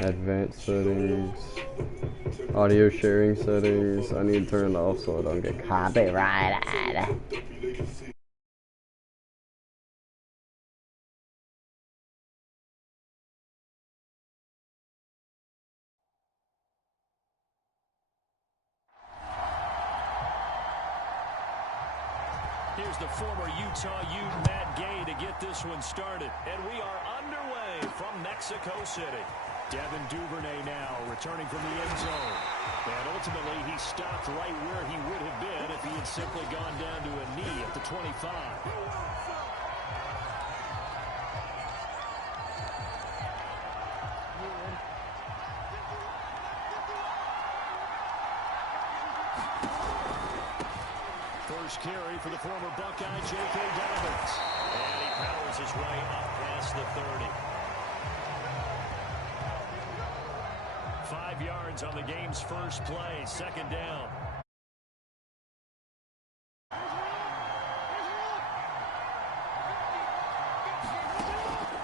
Advanced settings. Audio sharing settings. I need to turn it off so I don't get copyrighted. Here's the former Utah Ute, Matt Gay, to get this one started. And we are underway from Mexico City. Devin Duvernay now returning from the end zone. And ultimately, he stopped right where he would have been if he had simply gone down to a knee at the 25. First carry for the former Buckeye, J.K. Dobbins. And he powers his way up past the 30. 5 yards on the game's first play, second down.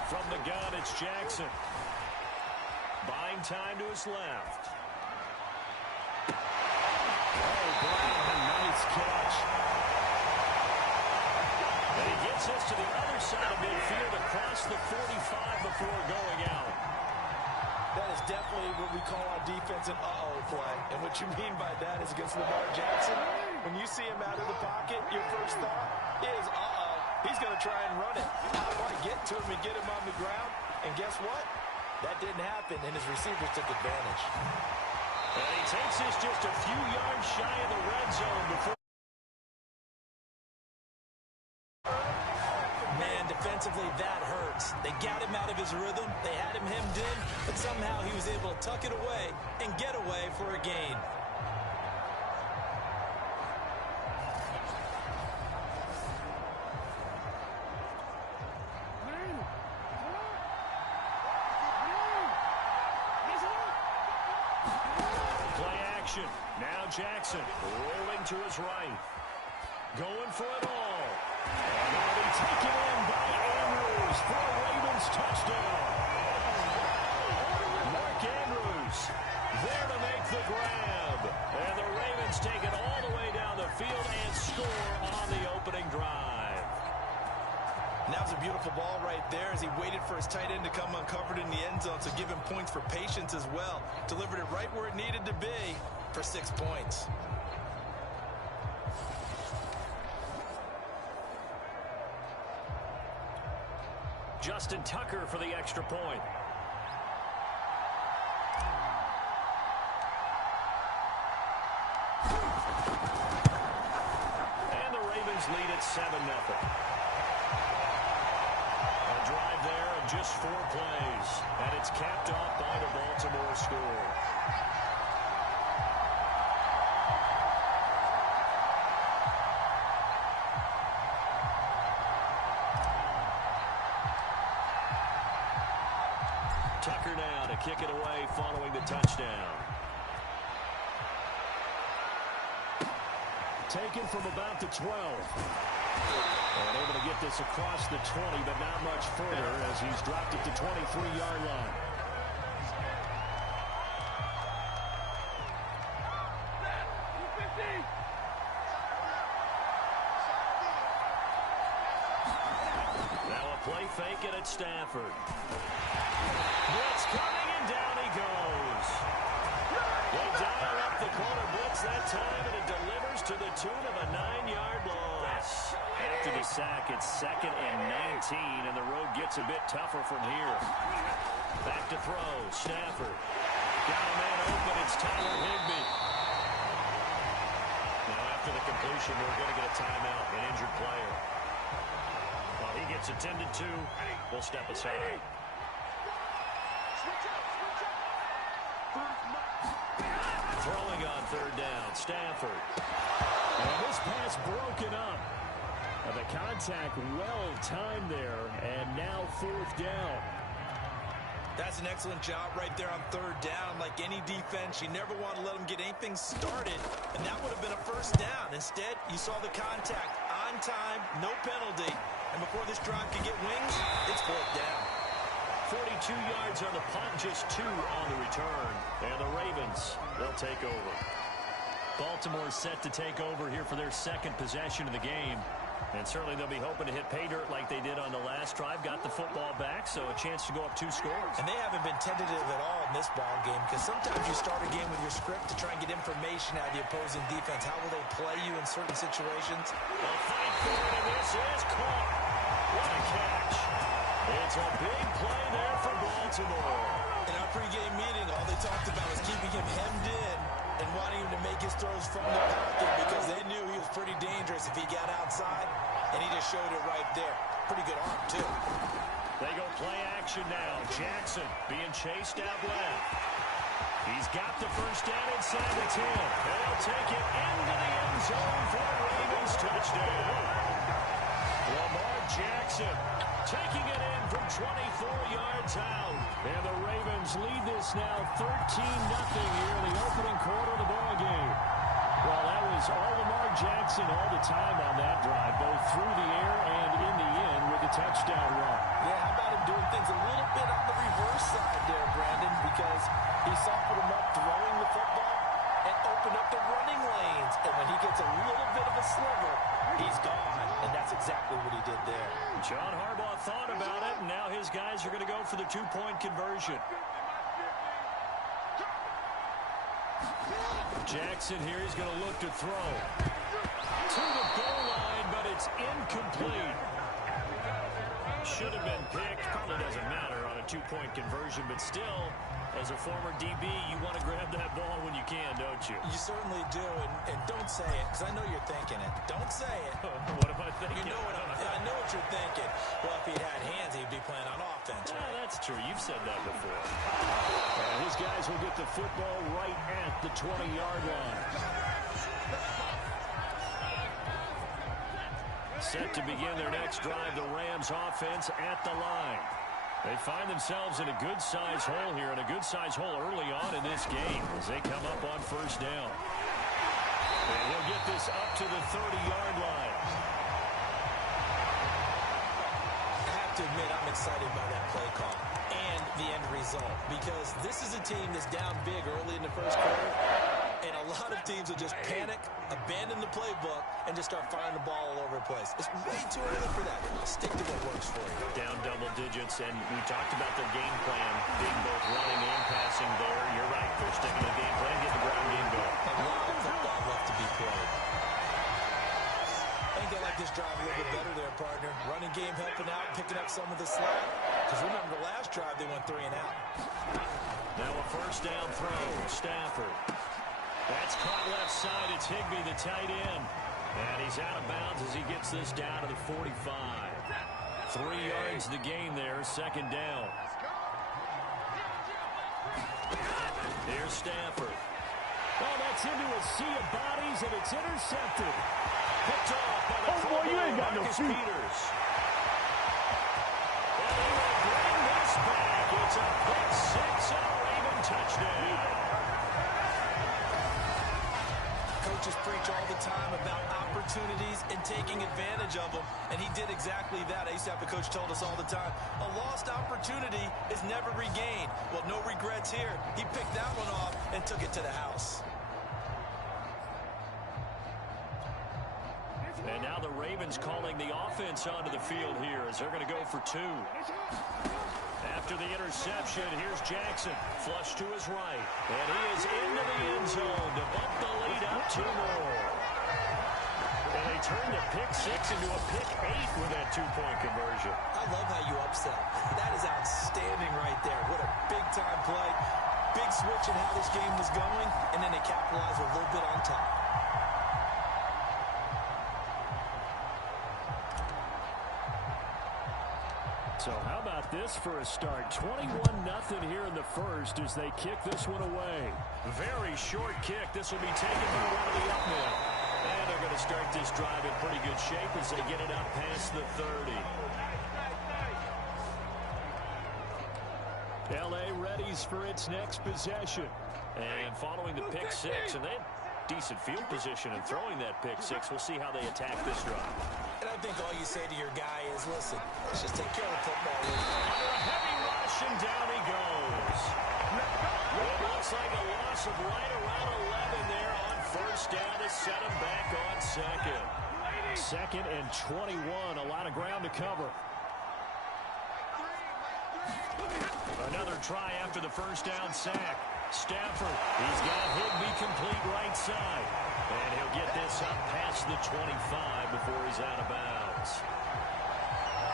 From the gun, it's Jackson. Buying time to his left. Oh, Brown, nice catch. And he gets us to the other side of midfield across the 45 before going out. That is definitely what we call our defense an uh-oh play. And what you mean by that is against Lamar Jackson. When you see him out of the pocket, your first thought is, uh-oh, he's going to try and run it. How do I get to him and get him on the ground? And guess what? That didn't happen, and his receivers took advantage. And he takes this just a few yards shy of the red zone before. Man, defensively, that hurts. They got him out of his rhythm. They had him hemmed in, but somehow he was able to tuck it away and get away for a gain. Play action. Now Jackson rolling to his right. Going for it all. And it'll be taken in by Andrews for a Ravens touchdown. Mark Andrews there to make the grab. And the Ravens take it all the way down the field and score on the opening drive. And that was a beautiful ball right there as he waited for his tight end to come uncovered in the end zone, so give him points for patience as well. Delivered it right where it needed to be for 6 points. Justin Tucker for the extra point. And the Ravens lead at 7-0. A drive there of just 4 plays. And it's capped off by the Baltimore score. Tucker now to kick it away following the touchdown. Taken from about the 12. And able to get this across the 20, but not much further as he's dropped it to 23-yard line. Now a play fake it at Stafford. Blitz coming, and down he goes. They dial up the corner blitz that time, and it delivers to the tune of a 9-yard loss. After the sack, it's 2nd and 19, and the road gets a bit tougher from here. Back to throw, Stafford. Got a man open, it's Tyler Higbee. Now after the completion, we're going to get a timeout, an injured player. While he gets attended to, we'll step aside. Throwing on 3rd down, Stafford. And this pass broken up. And the contact well timed there, and now 4th down. That's an excellent job right there on 3rd down. Like any defense, you never want to let them get anything started, and that would have been a 1st down. Instead, you saw the contact on time, no penalty, and before this drive could get wings, it's 4th down. 42 yards on the punt, just 2 on the return. And the Ravens, they'll take over. Baltimore set to take over here for their second possession of the game. And certainly they'll be hoping to hit pay dirt like they did on the last drive. Got the football back, so a chance to go up 2 scores. And they haven't been tentative at all in this ball game, because sometimes you start a game with your script to try and get information out of the opposing defense. How will they play you in certain situations? They'll fight for it, and this is caught. What a catch. It's a big play there for Baltimore. In our pregame meeting, all they talked about was keeping him hemmed in and wanting him to make his throws from the pocket, because they knew he was pretty dangerous if he got outside, and he just showed it right there. Pretty good arm, too. They go play action now. Jackson being chased out left. He's got the first down inside the 10. And he'll take it into the end zone for a Ravens touchdown. Lamar Jackson taking it in from 24 yards out. And the Ravens lead this now 13-0 here in the opening quarter of the ball game. Well, that was all Lamar Jackson all the time on that drive, both through the air and in the end with the touchdown run. Yeah, how about him doing things a little bit on the reverse side there, Brandon, because he softened him up throwing the football and opened up the running lanes. And when he gets a little bit of a sliver, he's gone. And that's exactly what he did there. John Harbaugh thought about it, and now his guys are going to go for the 2-point conversion. Jackson here is going to look to throw. To the goal line, but it's incomplete. Should have been picked. Probably doesn't matter on a 2-point conversion, but still, as a former DB, you want to grab that ball when you can, don't you? You certainly do, and don't say it, because I know you're thinking it. Don't say it. What am I thinking? You know I know what you're thinking. Well, if he had hands, he'd be playing on offense. Yeah, that's true. You've said that before. His guys will get the football right at the 20-yard line. Set to begin their next drive, the Rams offense at the line. They find themselves in a good-sized hole here, and a good-sized hole early on in this game as they come up on first down. And he'll get this up to the 30-yard line. I have to admit, I'm excited by that play call and the end result, because this is a team that's down big early in the first quarter, and a lot of teams will just panic, abandon the playbook, and just start firing the ball all over the place. It's way too early for that. Stick to what works for you. Down double digits, and we talked about their game plan being both running and passing there. You're right. They're sticking to the game plan, get the ground game going. A lot of football left to be played. I think they like this drive a little bit better there, partner. Running game helping out, picking up some of the slack. Because remember, the last drive they went 3 and out. Now a first down throw. Stafford. That's caught left side. It's Higbee, the tight end. And he's out of bounds as he gets this down to the 45. 3 yards the gain there, second down. Here's Stafford. Oh, that's into a sea of bodies, and it's intercepted. Picked off by the boy, you ain't got no Marcus feet. Peters. And he will bring this back. It's a pick six and a Raven touchdown. Coaches preach all the time about opportunities and taking advantage of them, and he did exactly that. I used to have a coach told us all the time, a lost opportunity is never regained. Well, no regrets here. He picked that one off and took it to the house. And now the Ravens calling the offense onto the field here as they're going to go for 2. After the interception, here's Jackson. Flush to his right. And he is into the end zone to bump the lead up 2 more. And they turned a pick 6 into a pick 8 with that 2-point conversion. I love how you upset. That is outstanding right there. What a big-time play. Big switch in how this game was going, and then they capitalized with a little bit on top. So how about this for a start? 21-0 here in the first as they kick this one away. Very short kick. This will be taken by one of the up men. And they're going to start this drive in pretty good shape as they get it up past the 30. L.A. readies for its next possession. And following the pick 6, and they have decent field position in throwing that pick 6. We'll see how they attack this drive. And I think all you say to your guy is, listen, let's just take care of the football. Under a heavy rush and down second. 2nd and 21. A lot of ground to cover. Another try after the first down sack. Stafford, he's got Higbee complete right side. And he'll get this up past the 25 before he's out of bounds.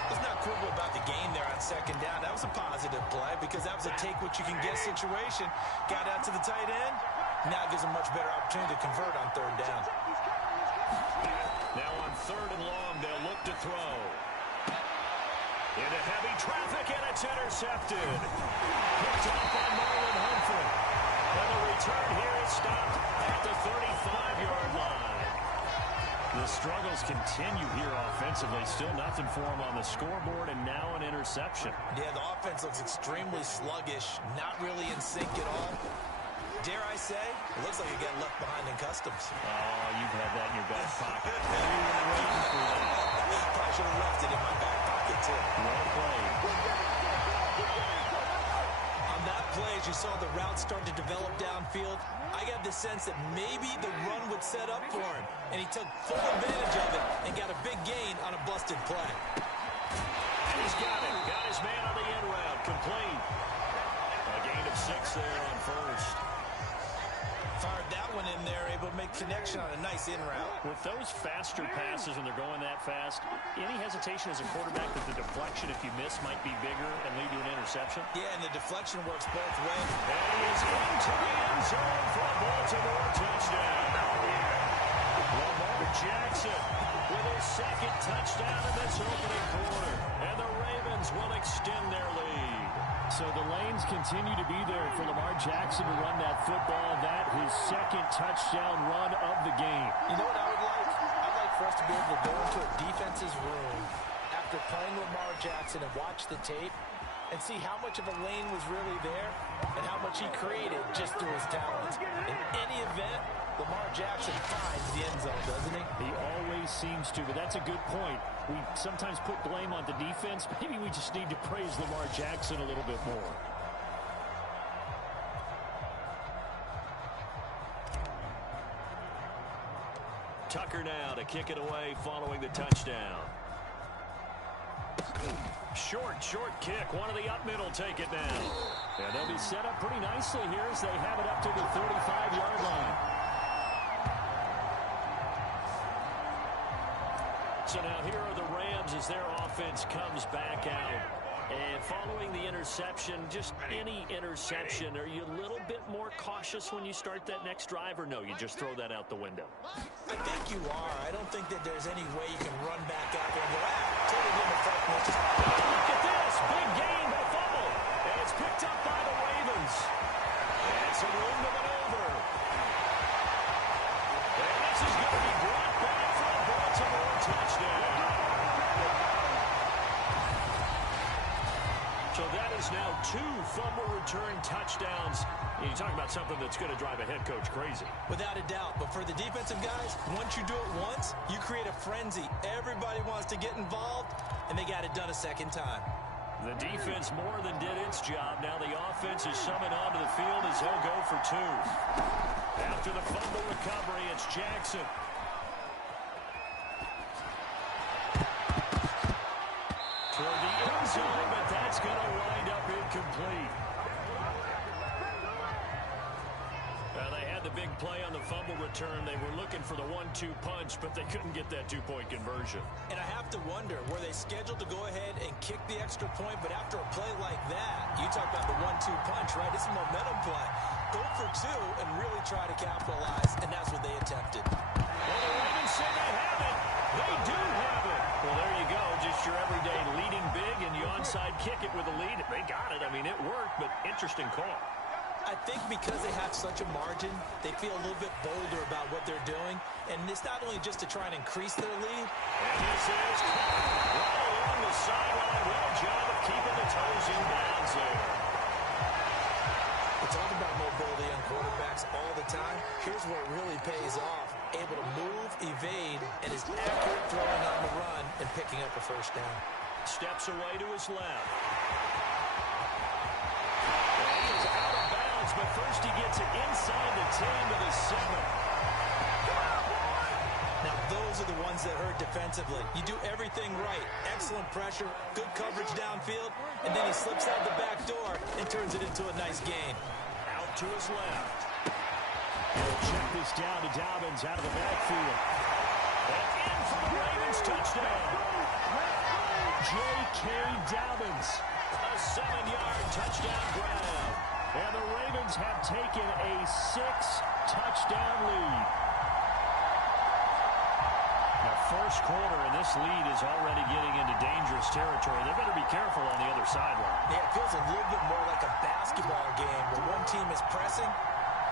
Let's not quibble about the gain there on 2nd down. That was a positive play because that was a take-what-you-can-get situation. Got out to the tight end. Now it gives him much better opportunity to convert on 3rd down. Now on 3rd and long, they'll look to throw. Into heavy traffic, and it's intercepted. Picked off by Marlon Humphrey. And the return here is stopped at the 35-yard line. The struggles continue here offensively. Still nothing for him on the scoreboard, and now an interception. Yeah, the offense looks extremely sluggish, not really in sync at all. Dare I say, it looks like it got left behind in customs. Oh, you've had that in your back pocket. You were waiting for that. Probably should have left it in my back pocket, too. Well played. On that play, as you saw the route start to develop downfield, I got the sense that maybe the run would set up for him, and he took full advantage of it and got a big gain on a busted play. And he's got it. Got his man on the end route. Complete. A gain of 6 there on first. Fired that one in there, able to make connection on a nice in route. With those faster passes and they're going that fast, any hesitation as a quarterback that the deflection, if you miss, might be bigger and lead to an interception? Yeah, and the deflection works both ways. And he is into the end zone for a Baltimore touchdown. Lamar Jackson with his 2nd touchdown in this opening quarter. And the Ravens will extend their lead. So the lanes continue to be there for Lamar Jackson to run that football. That his 2nd touchdown run of the game. You know what I would like? I'd like for us to be able to go into a defense's room after playing Lamar Jackson and watch the tape and see how much of a lane was really there and how much he created just through his talents. In any event, Lamar Jackson finds the end zone, doesn't he? He always seems to, but that's a good point. We sometimes put blame on the defense. Maybe we just need to praise Lamar Jackson a little bit more. Tucker now to kick it away following the touchdown. Short kick. One of the up middle take it now. And they'll be set up pretty nicely here as they have it up to the 35-yard line. So now here are the Rams as their offense comes back out. And following the interception, just any interception, are you a little bit more cautious when you start that next drive, or no, you just throw that out the window? I think you are. I don't think that there's any way you can run back out there and go, totally in the front. Look at this. Big gain by fumble. And it's picked up by the Ravens. And some room to maneuver. And this is going to be brought back for a Baltimore touchdown. So that is now 2 fumble return touchdowns. You talk about something that's going to drive a head coach crazy. Without a doubt. But for the defensive guys, once you do it once, you create a frenzy. Everybody wants to get involved, and they got it done a 2nd time. The defense more than did its job. Now the offense is summoned onto the field as they'll go for 2. After the fumble recovery, it's Jackson. Toward the end zone, but that's going to wind up incomplete. They had the big play on the fumble return. They were looking for the 1-2 punch, but they couldn't get that 2-point conversion. And I have to wonder, were they scheduled to go ahead and kick the extra point? But after a play like that, you talk about the 1-2 punch, right? It's a momentum play. Go for 2 and really try to capitalize, and that's what they attempted. Well, the Ravens say they have it. They do have it. Well, there you go. Just your everyday leading big, and you onside kick it with a lead. They got it. I mean, it worked, but interesting call. I think because they have such a margin, they feel a little bit bolder about what they're doing. And it's not only just to try and increase their lead. And this is right along the sideline. Well, job of keeping the toes in bounds there. We talk about mobility on quarterbacks all the time. Here's where it really pays off. Able to move, evade, and is accurate throwing on the run and picking up a 1st down. Steps away to his left. And he is out of bounds, but first he gets it inside the 10 to the 7. Now, those are the ones that hurt defensively. You do everything right. Excellent pressure, good coverage downfield, and then he slips out the back door and turns it into a nice gain. Out to his left. He'll check this down to Dobbins out of the backfield. And in for the Ravens touchdown. J.K. Dobbins. A 7-yard touchdown grab. And the Ravens have taken a 6-touchdown lead. The first quarter, and this lead is already getting into dangerous territory. They better be careful on the other sideline. Yeah, it feels a little bit more like a basketball game where one team is pressing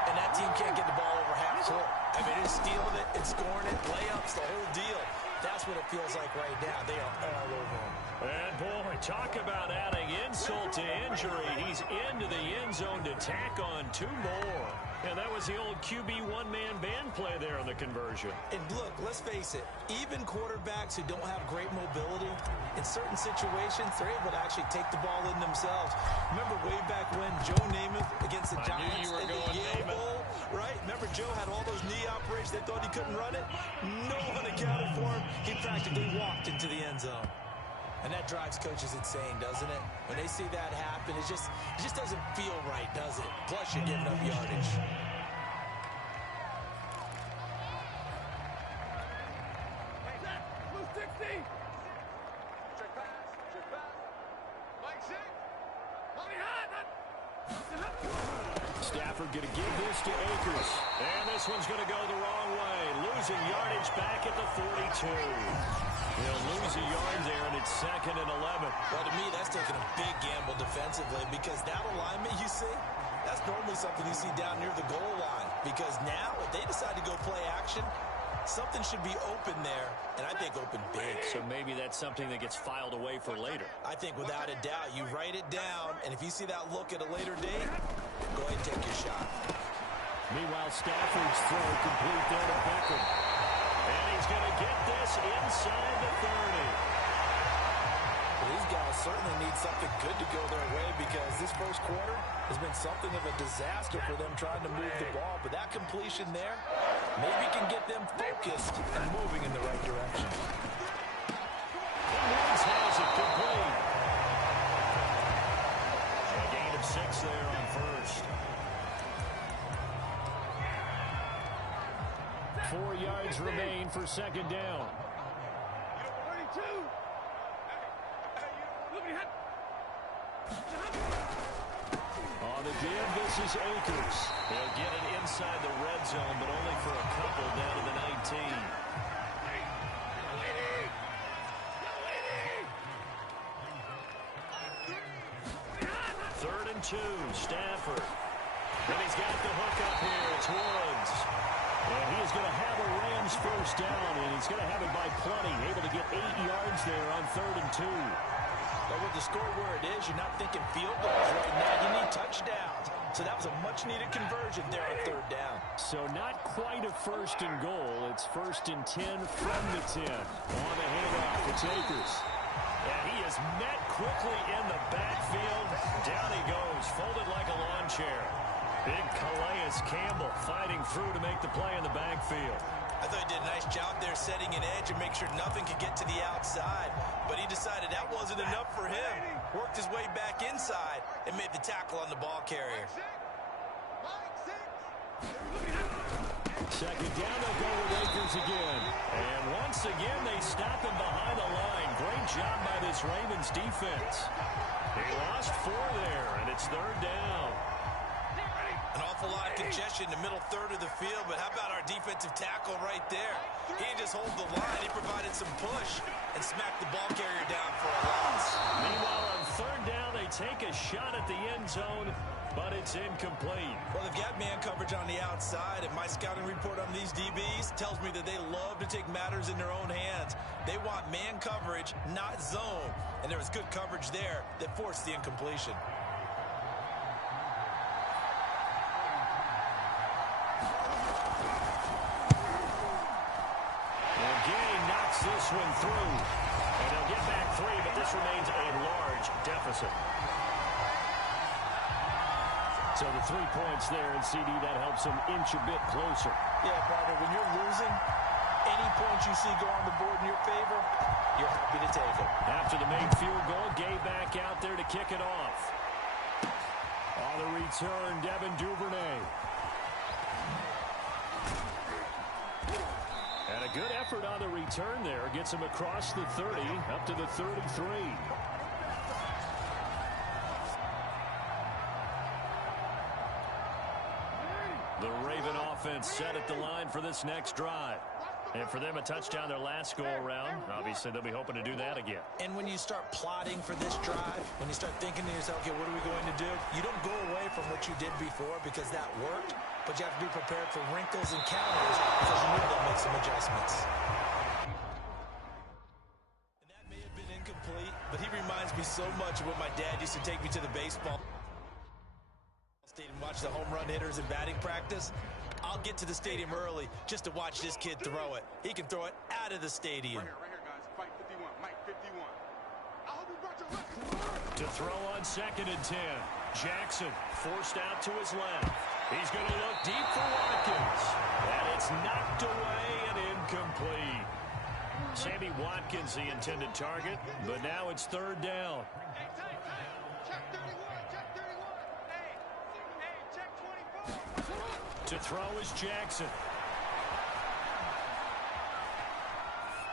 and that team can't get the ball over half court. I mean, it's stealing it, it's scoring it, layups, the whole deal. That's what it feels like right now. They are all over him. And, boy, talk about adding insult to injury. He's into the end zone to tack on 2 more. And that was the old QB one-man band play there on the conversion. And, look, let's face it, even quarterbacks who don't have great mobility, in certain situations, they're able to actually take the ball in themselves. Remember way back when Joe Namath against the Giants in the Yale Bowl, right? Remember Joe had all those knee operations. They thought he couldn't run it. No one accounted for him. He practically walked into the end zone. And that drives coaches insane, doesn't it? When they see that happen, it just doesn't feel right, does it? Plus, you're giving up yardage. Stafford going to give this to Akers. And this one's going to go the wrong way. Losing yardage back at the 42. He'll lose a yard there, and it's 2nd and 11. Well, to me, that's taking a big gamble defensively because that alignment you see, that's normally something you see down near the goal line. Because now, if they decide to go play action, something should be open there, and I think open big. So maybe that's something that gets filed away for later. I think without a doubt, you write it down, and if you see that look at a later date, go ahead and take your shot. Meanwhile, Stafford's throw complete there to Beckham. And he's going to get this inside the 30. Well, these guys certainly need something good to go their way because this first quarter has been something of a disaster for them trying to move the ball. But that completion there maybe can get them focused and moving in the right direction. Woods has it complete. A gain of 6 there on first. 4 yards remain for 2nd down. On the give, this is Akers. He'll get it inside the red zone, but only for a couple down to the 19. Third and 2, Stafford. And he's got the hook up here. It's Woods. And he is going to have a Rams first down, and he's going to have it by plenty. Able to get 8 yards there on 3rd and 2. But with the score where it is, you're not thinking field goals right now. You need touchdowns. So that was a much-needed conversion there on 3rd down. So not quite a 1st and goal. It's 1st and 10 from the 10. On the handoff, it's Akers. And he is met quickly in the backfield. Down he goes, folded like a lawn chair. Big Calais Campbell fighting through to make the play in the backfield. I thought he did a nice job there setting an edge and make sure nothing could get to the outside. But he decided that wasn't enough for him. Worked his way back inside and made the tackle on the ball carrier. 2nd down, they'll go with Akers again. And once again, they stop him behind the line. Great job by this Ravens defense. He lost 4 there, and it's 3rd down. An awful lot of congestion in the middle third of the field, but how about our defensive tackle right there? He didn't just hold the line, he provided some push and smacked the ball carrier down for a loss. Meanwhile, on 3rd down, they take a shot at the end zone, but it's incomplete. Well, they've got man coverage on the outside, and my scouting report on these DBs tells me that they love to take matters in their own hands. They want man coverage, not zone, and there was good coverage there that forced the incompletion. This one through, and they'll get back 3, but this remains a large deficit. So the 3 points there, and CD, that helps them inch a bit closer. Yeah, partner, when you're losing, Any points you see go on the board in your favor, you're happy to take them. After the main field goal, Gay back out there to kick it off. On the return, Devin Duvernay. And a good effort on the return there. Gets him across the 30, up to the 33. The Raven offense set at the line for this next drive. And for them, a touchdown their last go-around. Obviously, they'll be hoping to do that again. And when you start plotting for this drive, when you start thinking to yourself, okay, what are we going to do? You don't go away from what you did before because that worked, but you have to be prepared for wrinkles and counters because you know they'll make some adjustments. And that may have been incomplete, but he reminds me so much of when my dad used to take me to the baseball stadium, watch the home run hitters in batting practice. I'll get to the stadium early just to watch this kid throw it. He can throw it out of the stadium. Right here, guys. Fight 51. Mike 51. I hope you brought your weapons. To throw on 2nd and 10. Jackson forced out to his left. He's going to look deep for Watkins. And it's knocked away and incomplete. Sammy Watkins, the intended target, but now it's 3rd down. Hey, check 31. Check 31. Hey, check 24. To throw is Jackson.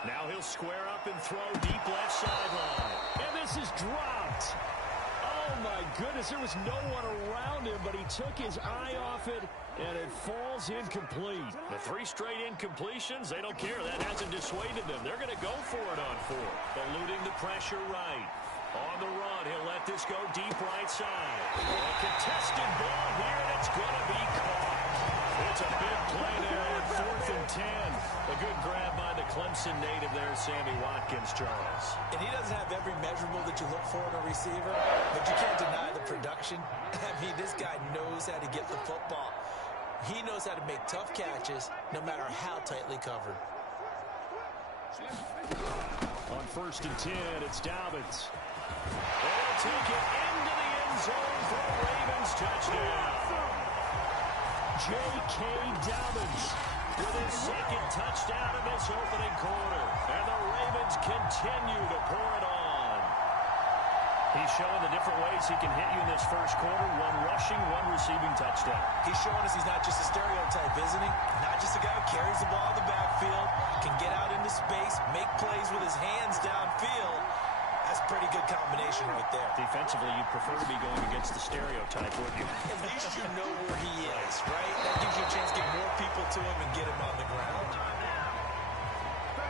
Now he'll square up and throw deep left sideline. And this is dropped. Oh, my goodness. There was no one around him, but he took his eye off it, and it falls incomplete. The 3 straight incompletions, they don't care. That hasn't dissuaded them. They're going to go for it on 4. Eluding the pressure right. On the run, he'll let this go deep right side. A contested ball here, and it's going to be caught. It's a big play there on 4th and 10. A good grab by the Clemson native there, Sammy Watkins, Charles. And he doesn't have every measurable that you look for in a receiver, but you can't deny the production. I mean, this guy knows how to get the football. He knows how to make tough catches, no matter how tightly covered. On 1st and 10, it's Dobbins. They'll take it into the end zone for a Ravens touchdown. J.K. Dobbins with his 2nd touchdown in this opening quarter. And the Ravens continue to pour it on. He's showing the different ways he can hit you in this first quarter. 1 rushing, 1 receiving touchdown. He's showing us he's not just a stereotype, isn't he? Not just a guy who carries the ball in the backfield, can get out into space, make plays with his hands downfield. That's a pretty good combination right there. Defensively, you'd prefer to be going against the stereotype, wouldn't you? At least you know where he is, right? That gives you a chance to get more people to him and get him on the ground.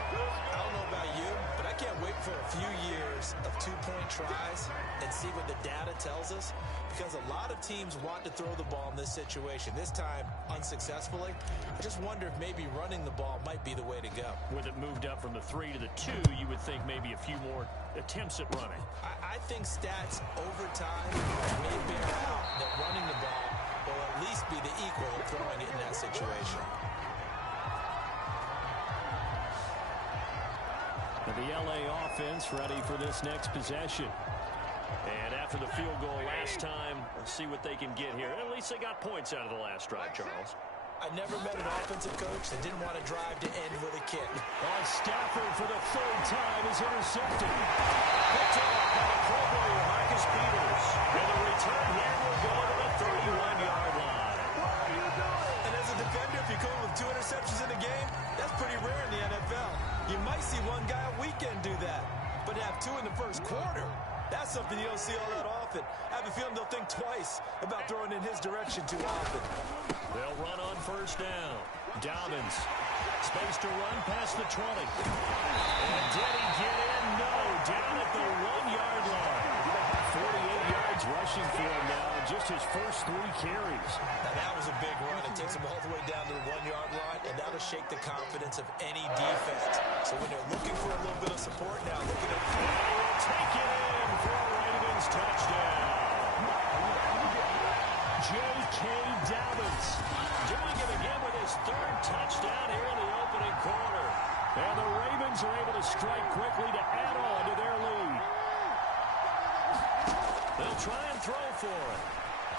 I don't know about you, but I can't wait for a few years of 2-point tries and see what the data tells us, because a lot of teams want to throw the ball in this situation. This time, unsuccessfully. I just wonder if maybe running the ball might be the way to go. With it moved up from the 3 to the 2, you would think maybe a few more attempts at running. I think stats over time may bear out that running the ball will at least be the equal of throwing it in that situation. The LA offense ready for this next possession. And after the field goal last time, let's see what they can get here. At least they got points out of the last drive, Charles. I never met an offensive coach that didn't want to drive to end with a kick. On Stafford for the 3rd time is intercepted. Picked off by the Pro Bowler, Marcus Peters. And the return here will go to the 31-yard line. And as a defender, if you come with 2 interceptions in a game, that's pretty rare in the NFL. You might see one guy a weekend do that, but to have 2 in the first quarter, that's something you don't see all that often. I have a feeling they'll think twice about throwing in his direction too often. They'll run on 1st down. Dobbins, space to run past the 20. And did he get in? No, down at the 1-yard line. 48 yards rushing for him now, just his first 3 carries. Now that was a big run. It takes him all the way down to the 1-yard line, and that'll shake the confidence of any defense. So when they're looking for a little bit of support now, look at it. They will take it in for a Ravens touchdown. J.K. Dobbins doing it again with his 3rd touchdown here in the opening quarter. And the Ravens are able to strike quickly to add on to their lead. They'll try and throw for it.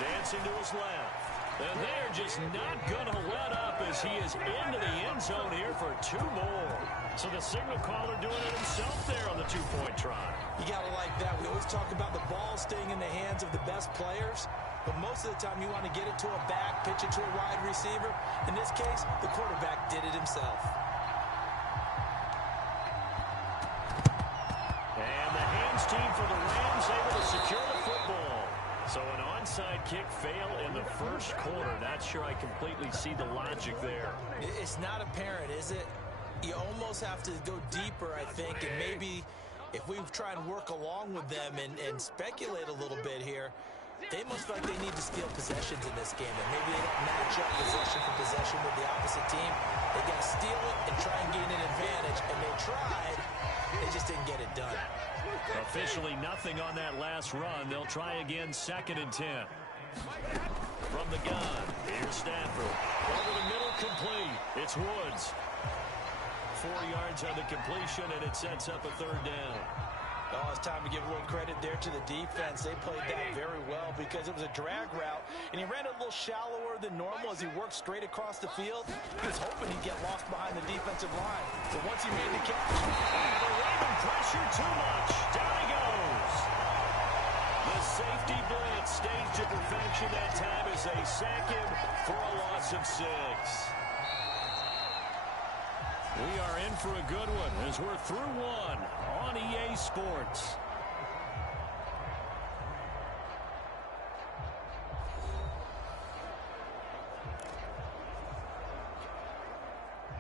Dancing to his left. And they're just not going to let up as he is into the end zone here for 2 more. So the signal caller doing it himself there on the 2-point try. You got to like that. We always talk about the ball staying in the hands of the best players, but most of the time you want to get it to a back, pitch it to a wide receiver. In this case, the quarterback did it himself. And the hands team for the Rams able to secure the football. So an onside kick fail in the first quarter. Not sure I completely see the logic there. It's not apparent, is it? You almost have to go deeper, I think, and maybe if we try and work along with them and speculate a little bit here, they must feel like they need to steal possessions in this game, and maybe they don't match up possession for possession with the opposite team. They got to steal it and try and gain an advantage, and they tried. They just didn't get it done. Officially nothing on that last run. They'll try again, 2nd and 10. From the gun, here's Stafford. Over the middle, complete. It's Woods. 4 yards on the completion, and it sets up a 3rd down. Oh, it's time to give a little credit there to the defense. They played that very well because it was a drag route, and he ran a little shallower than normal as he worked straight across the field. He was hoping he'd get lost behind the defensive line. So once he made the catch, the Raven pressure too much. Down he goes. The safety blitz staged to perfection that time as they sack him for a loss of 6. We are in for a good one as we're through 1 on EA Sports.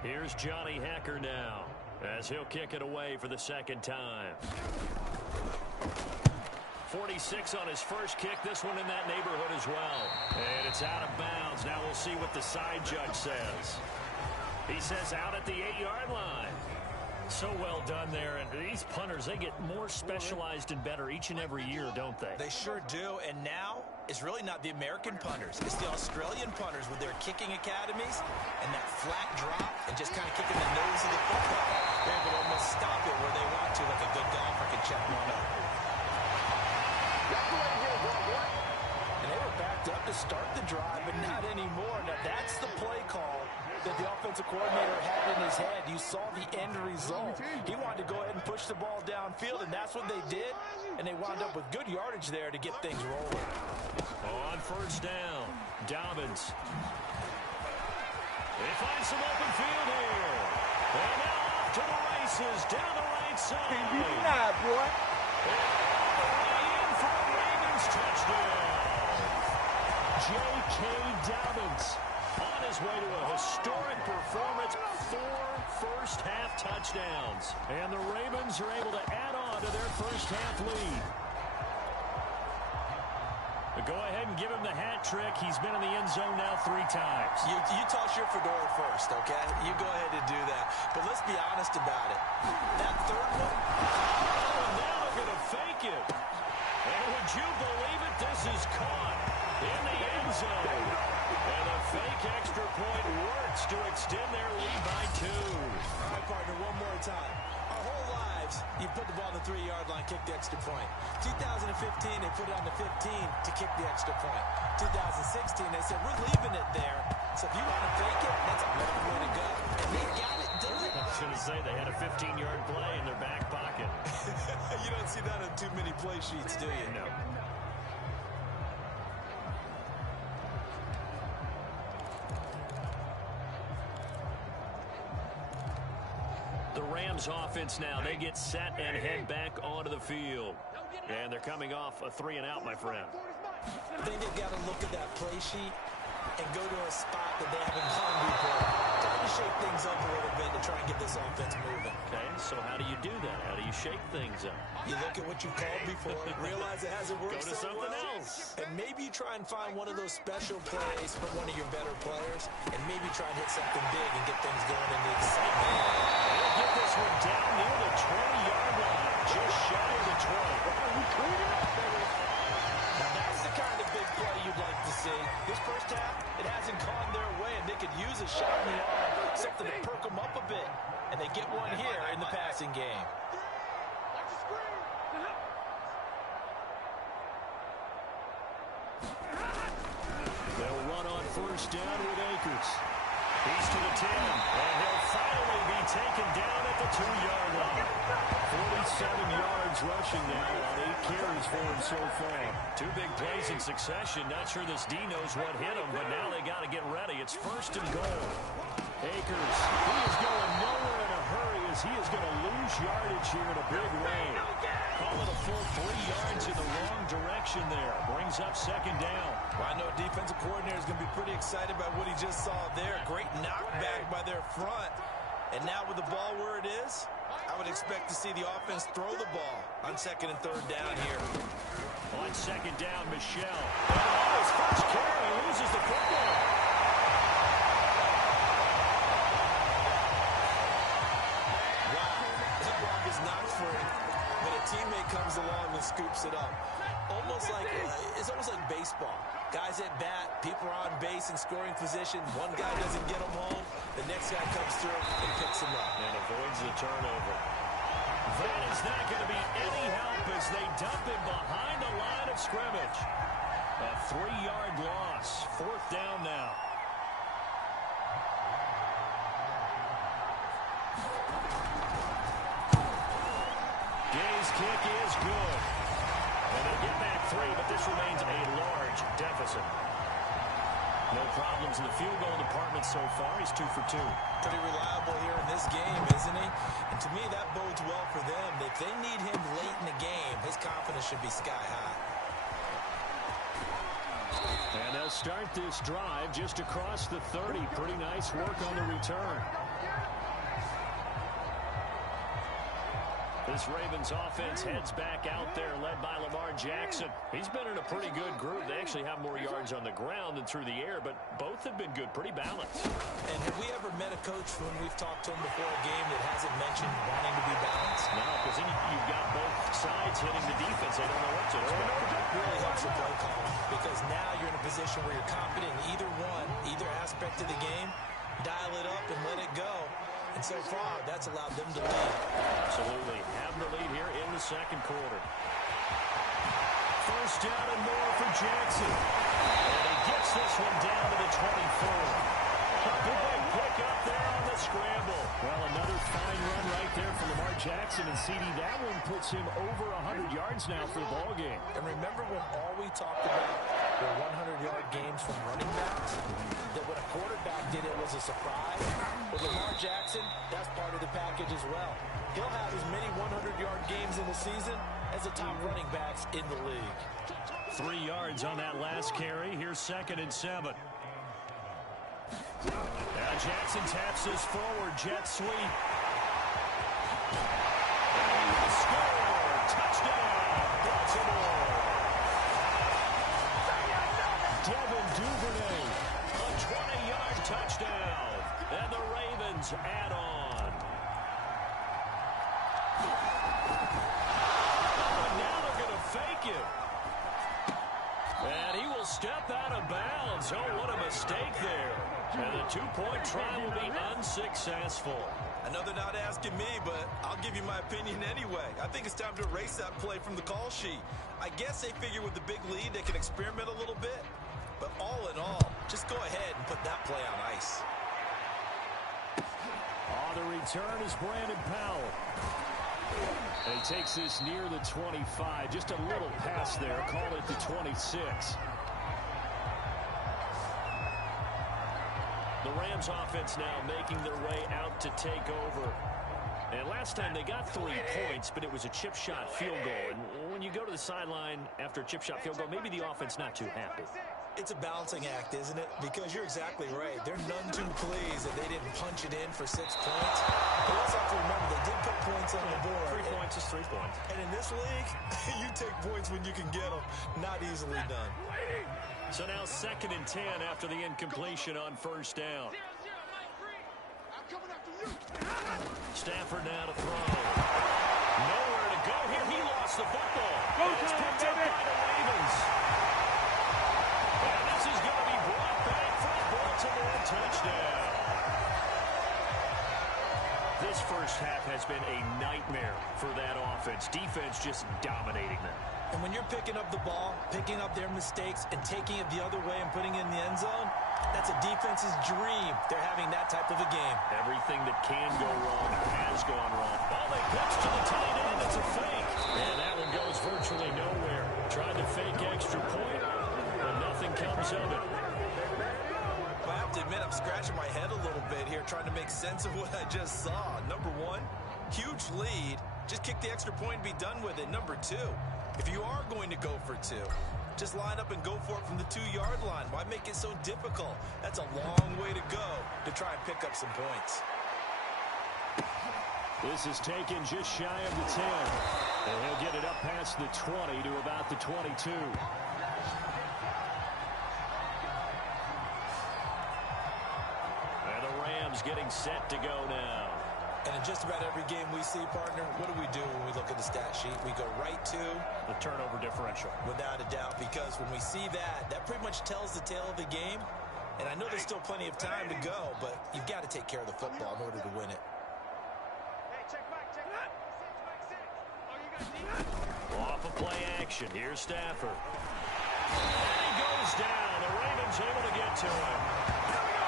Here's Johnny Hacker now as he'll kick it away for the 2nd time. 46 on his first kick. This one in that neighborhood as well. And it's out of bounds. Now we'll see what the side judge says. He says out at the 8-yard line. So well done there. And these punters, they get more specialized and better each and every year, don't they? They sure do. And now it's really not the American punters. It's the Australian punters with their kicking academies and that flat drop and just kind of kicking the nose of the football. They're able to almost stop it where they want to, like a good golfer can check one up. And they were backed up to start the drive, but not anymore. Now that's the play call that the offensive coordinator had in his head. You saw the end result. He wanted to go ahead and push the ball downfield, and that's what they did. And they wound up with good yardage there to get things rolling. On 1st down, Dobbins. They find some open field here. And now off to the races down the right side. Can't be denied, boy. In for a Ravens touchdown. J.K. Dobbins on his way to a historic performance. 4 first-half touchdowns. And the Ravens are able to add on to their first-half lead. But go ahead and give him the hat trick. He's been in the end zone now 3 times. You toss your fedora first, okay? You go ahead and do that. But let's be honest about it. That 3rd one, and now they're going to fake it. And would you believe it? This is caught in the end zone. And a fake extra point works to extend their lead by 2. All right, partner, one more time. Our whole lives, you put the ball on the 3-yard line, kick the extra point. 2015, they put it on the 15 to kick the extra point. 2016, they said, we're leaving it there. So if you want to fake it, that's a better way to go. And they got it done. I was going to say they had a 15-yard play in their back pocket. You don't see that on too many play sheets, do you? No. The Rams offense now, they get set and head back onto the field. And they're coming off a 3-and-out, my friend. I think they've got to look at that play sheet and go to a spot that they haven't gone before. Try to shake things up a little bit to try and get this offense moving. Okay, so how do you do that? How do you shake things up? You look at what you called before, realize it hasn't worked Go to so something well, else. and maybe you try and find one of those special plays from one of your better players, and maybe try and hit something big and get things going in the excitement. They'll get this one down near the 20-yard line, just shy of the 20. Now that's the kind of big play you'd like to see. This first half, it hasn't gone their way, and they could use a shot in the arm, something to perk them up a bit, and they get one here in the passing game. They'll run on first down with Akers. He's to the 10, and he'll finally be taken down at the 2-yard line. 47 yards rushing now on 8 carries for him so far. 2 big plays in succession. Not sure this D knows what hit him, but now they got to get ready. It's first and goal. Akers, he is going nowhere in a hurry as he is going to lose yardage here in a big way. Call it a full 3 yards in the wrong direction there. Brings up second down. Well, I know defensive coordinator is going to be pretty excited by what he just saw there. Great knockback by their front. And now with the ball where it is, I would expect to see the offense throw the ball on second and third down here. On second down, Michel. And on his first carry, he loses the football. Wow, that block is not free, but a teammate comes along and scoops it up. It's almost like baseball. Guys at bat, people are on base in scoring position. One guy doesn't get them home. The next guy comes through and picks him up. And avoids the turnover. That is not going to be any help as they dump him behind the line of scrimmage. A 3-yard loss. Fourth down now. Gay's kick is good. And they get back 3, but this remains a large deficit. No problems in the field goal department so far. He's 2 for 2. Pretty reliable here in this game, isn't he? And to me, that bodes well for them. If they need him late in the game, his confidence should be sky high. And they'll start this drive just across the 30. Pretty nice work on the return. This Ravens offense heads back out there, led by Lamar Jackson. He's been in a pretty good group. They actually have more yards on the ground than through the air, but both have been good, pretty balanced. And have we ever met a coach when we've talked to him before a game that hasn't mentioned wanting to be balanced? No, because then you've got both sides hitting the defense. They don't know what to expect. It really helps the play calling because now you're in a position where you're confident in either aspect of the game. Dial it up and let it go. And so far, that's allowed them to lead. Absolutely. Have the lead here in the second quarter. First down and more for Jackson. And he gets this one down to the 24. Big pick up there on the scramble. Well, another fine run right there for Lamar Jackson. And CD, that one puts him over 100 yards now for the ball game. And remember when all we talked about were 100-yard games from running backs? That when a quarterback did it was a surprise? With Lamar Jackson, that's part of the package as well. He'll have as many 100-yard games in the season as the top running backs in the league. 3 yards on that last carry. Here's second and 7. Now Jackson taps this forward. Jet sweep. And score! Touchdown! Baltimore! Devin Duvernay. A 20-yard touchdown. And the Ravens add on. And now they're going to fake it. And he will step out of bounds. Oh, what a mistake there. And the 2-point try will be unsuccessful. Another not asking me, but I'll give you my opinion anyway. I think it's time to erase that play from the call sheet. I guess they figure with the big lead they can experiment a little bit. But all in all, just go ahead and put that play on ice. On the return is Brandon Powell. And he takes this near the 25. Just a little pass there. Call it the 26. The Rams offense now making their way out to take over. And last time they got 3 points, but it was a chip shot field goal. And when you go to the sideline after a chip shot field goal, maybe the offense not too happy. It's a balancing act, isn't it? Because you're exactly right. They're none too pleased that they didn't punch it in for 6 points. But also have to remember, they did put points on the board. 3 points is 3 points. And in this league, you take points when you can get them. Not easily done. So now second and 10 after the incompletion on first down. Stafford now to throw. Nowhere to go here. He lost the football. It's picked up by the Ravens. And this is going to be brought back for a Baltimore touchdown. This first half has been a nightmare for that offense. Defense just dominating them. And when you're picking up the ball, picking up their mistakes, and taking it the other way and putting it in the end zone, That's a defense's dream. They're having that type of a game. Everything that can go wrong has gone wrong. Oh, they pitch to the tight end. It's a fake. And that one goes virtually nowhere. Tried to fake extra point, but nothing comes of it. I have to admit, I'm scratching my head a little bit here, trying to make sense of what I just saw. Number one, huge lead. Just kick the extra point and be done with it. Number two, if you are going to go for two, just line up and go for it from the 2-yard line. Why make it so difficult? That's a long way to go to try and pick up some points. This is taken just shy of the 10. And he'll get it up past the 20 to about the 22. And the Rams getting set to go now. And in just about every game we see, partner, what do we do when we look at the stat sheet? We go right to the turnover differential. Without a doubt, because when we see that, that pretty much tells the tale of the game. And I know there's still plenty of time to go, but you've got to take care of the football in order to win it. Off of play action. Here's Stafford. And he goes down. The Ravens able to get to him.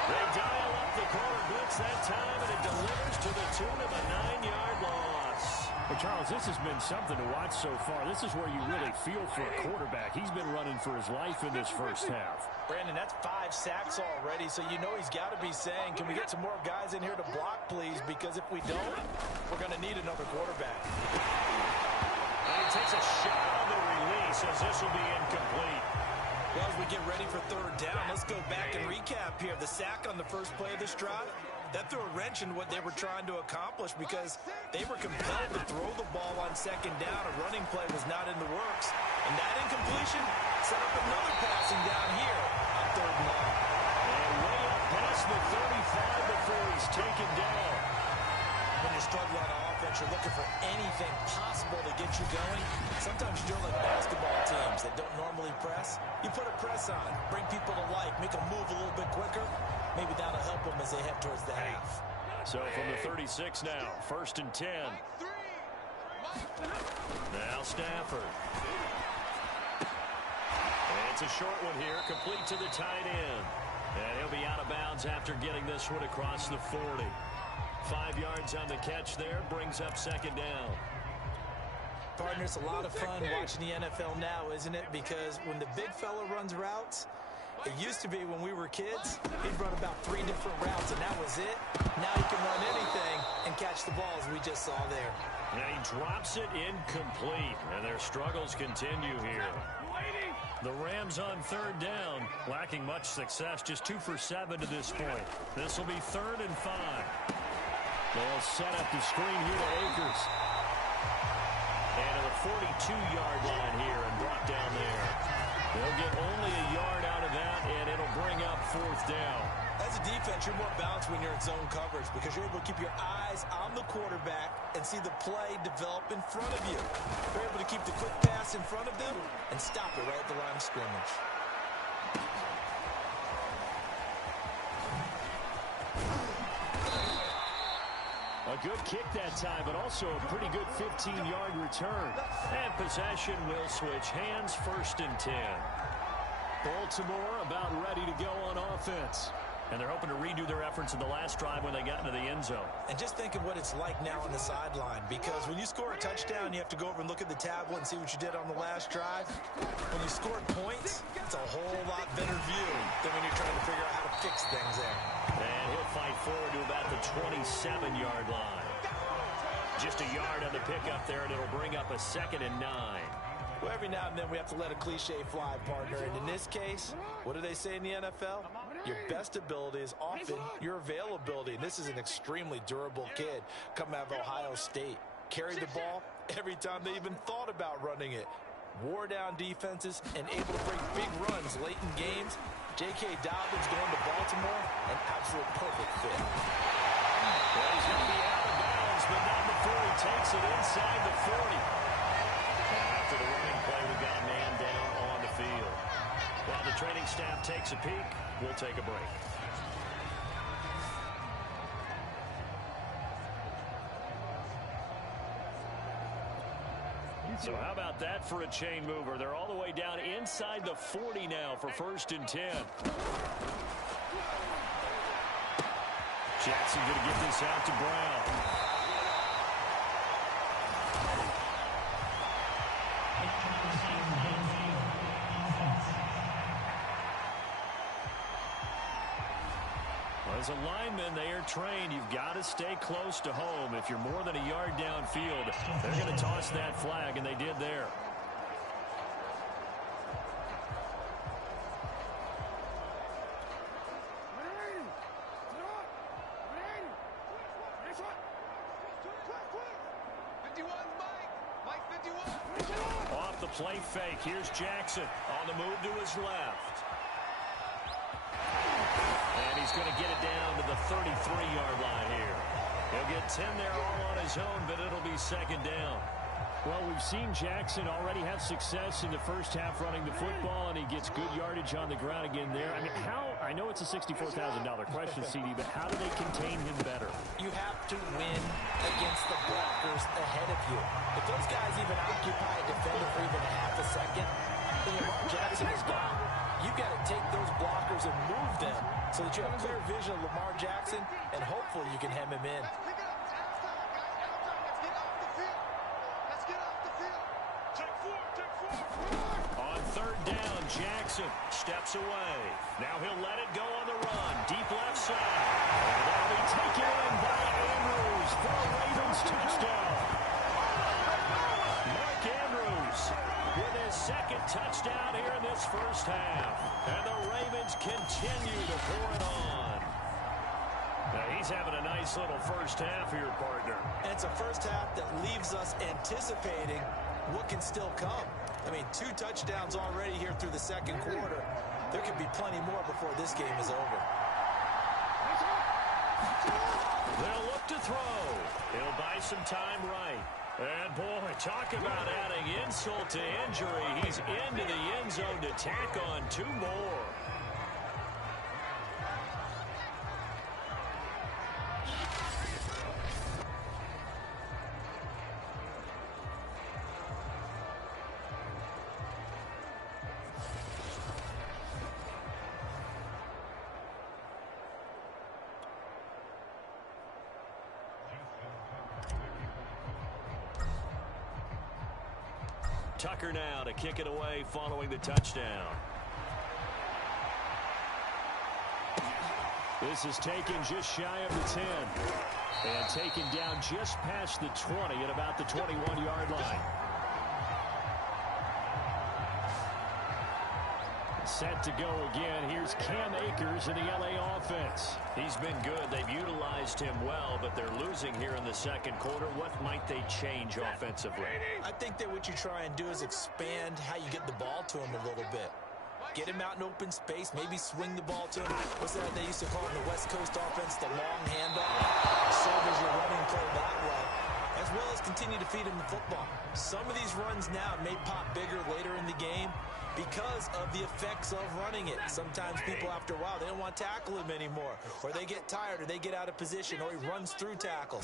They dial up the corner blitz that time, and it delivers to the tune of a 9-yard loss. Well, Charles, this has been something to watch so far. This is where you really feel for a quarterback. He's been running for his life in this first half. Brandon, that's 5 sacks already, so you know he's got to be saying, can we get some more guys in here to block, please? Because if we don't, we're going to need another quarterback. And he takes a shot on the release as this will be incomplete. Well, as we get ready for third down, let's go back and recap here. The sack on the first play of this drive, that threw a wrench in what they were trying to accomplish because they were compelled to throw the ball on second down. A running play was not in the works. And that incompletion set up another passing down here on third and long. And way up past the 35 before he's taken down. When you're struggling on offense, you're looking for anything possible to get you going. Sometimes you're like basketball teams that don't normally press. You put a press on, bring people to life, make them move a little bit quicker. Maybe that'll help them as they head towards the half. So from the 36 now, 1st and 10. Now Stafford. And it's a short one here, complete to the tight end. And he'll be out of bounds after getting this one across the 40. 5 yards on the catch there, brings up second down. Partner, it's a lot of fun watching the NFL now, isn't it? Because when the big fella runs routes, it used to be when we were kids, he'd run about 3 different routes, and that was it. Now he can run anything and catch the ball, as we just saw there. And he drops it incomplete, and their struggles continue here. The Rams on third down, lacking much success, just 2 for 7 to this point. This will be 3rd and 5. They'll set up the screen here to Akers. And to the 42-yard line here and brought down there. They'll get only a yard out of that, and it'll bring up 4th down. As a defense, you're more balanced when you're in zone coverage because you're able to keep your eyes on the quarterback and see the play develop in front of you. You're able to keep the quick pass in front of them and stop it right at the line of scrimmage. A good kick that time, but also a pretty good 15-yard return. And possession will switch hands, 1st and 10. Baltimore about ready to go on offense. And they're hoping to redo their efforts in the last drive when they got into the end zone. And just think of what it's like now on the sideline, because when you score a touchdown, you have to go over and look at the tablet and see what you did on the last drive. When you score points, it's a whole lot better view than when you're trying to figure out how to fix things there. And he'll fight forward to about the 27-yard line. Just a yard on the pickup there, and it'll bring up a 2nd and 9. Well, every now and then we have to let a cliche fly, partner. And in this case, what do they say in the NFL? Your best ability is often your availability. And this is an extremely durable kid coming out of Ohio State. Carried the ball every time they even thought about running it. Wore down defenses and able to break big runs late in games. J.K. Dobbins going to Baltimore, an absolute perfect fit. Well, he's going to be out of bounds, but not before he takes it inside the 40. After the running play, we've got a man down on the field. While the training staff takes a peek, we'll take a break. So how about that for a chain mover? They're all the way down inside the 40 now for 1st and 10. Jackson going to get this out to Brown. Well, as a lineman, they are trained. You've got to stay close to home. If you're more than a yard downfield, they're going to toss that flag, and they did there. Off the play fake. Here's Jackson on the move to his left. And he's going to get it down to the 33-yard line here. He'll get 10 there all on his own, but it'll be second down. Well, we've seen Jackson already have success in the first half running the football, and he gets good yardage on the ground again there. I mean, I know it's a $64,000 question, CD, but how do they contain him better? You have to win against the blockers ahead of you. If those guys even occupy a defender for even half a second, then Lamar Jackson is gone. You've got to take those blockers and move them so that you have clear vision of Lamar Jackson, and hopefully you can hem him in. On third down, Jackson steps away. Now he'll let it go on the run. Deep left side. And that'll be taken in by Andrews for a Ravens touchdown. Mark Andrews with his second touchdown here in this first half. And the Ravens continue to pour it on. Now he's having a nice little first half here, partner. And it's a first half that leaves us anticipating what can still come. I mean, 2 touchdowns already here through the second quarter. There could be plenty more before this game is over. They'll look to throw. He'll buy some time right. And, boy, talk about adding insult to injury. He's into the end zone to tack on 2 more. Tucker now to kick it away following the touchdown. This is taken just shy of the 10. And taken down just past the 20 at about the 21-yard line. Set to go again. Here's Cam Akers in the LA offense. He's been good. They've utilized him well, but they're losing here in the second quarter. What might they change offensively? I think that what you try and do is expand how you get the ball to him a little bit. Get him out in open space, maybe swing the ball to him. What's that they used to call in the West Coast offense, the long handoff? Serve as your running play that way, as well as continue to feed him the football. Some of these runs now may pop bigger later in the game because of the effects of running it. Sometimes people, after a while, they don't want to tackle him anymore, or they get tired, or they get out of position, or he runs through tackles.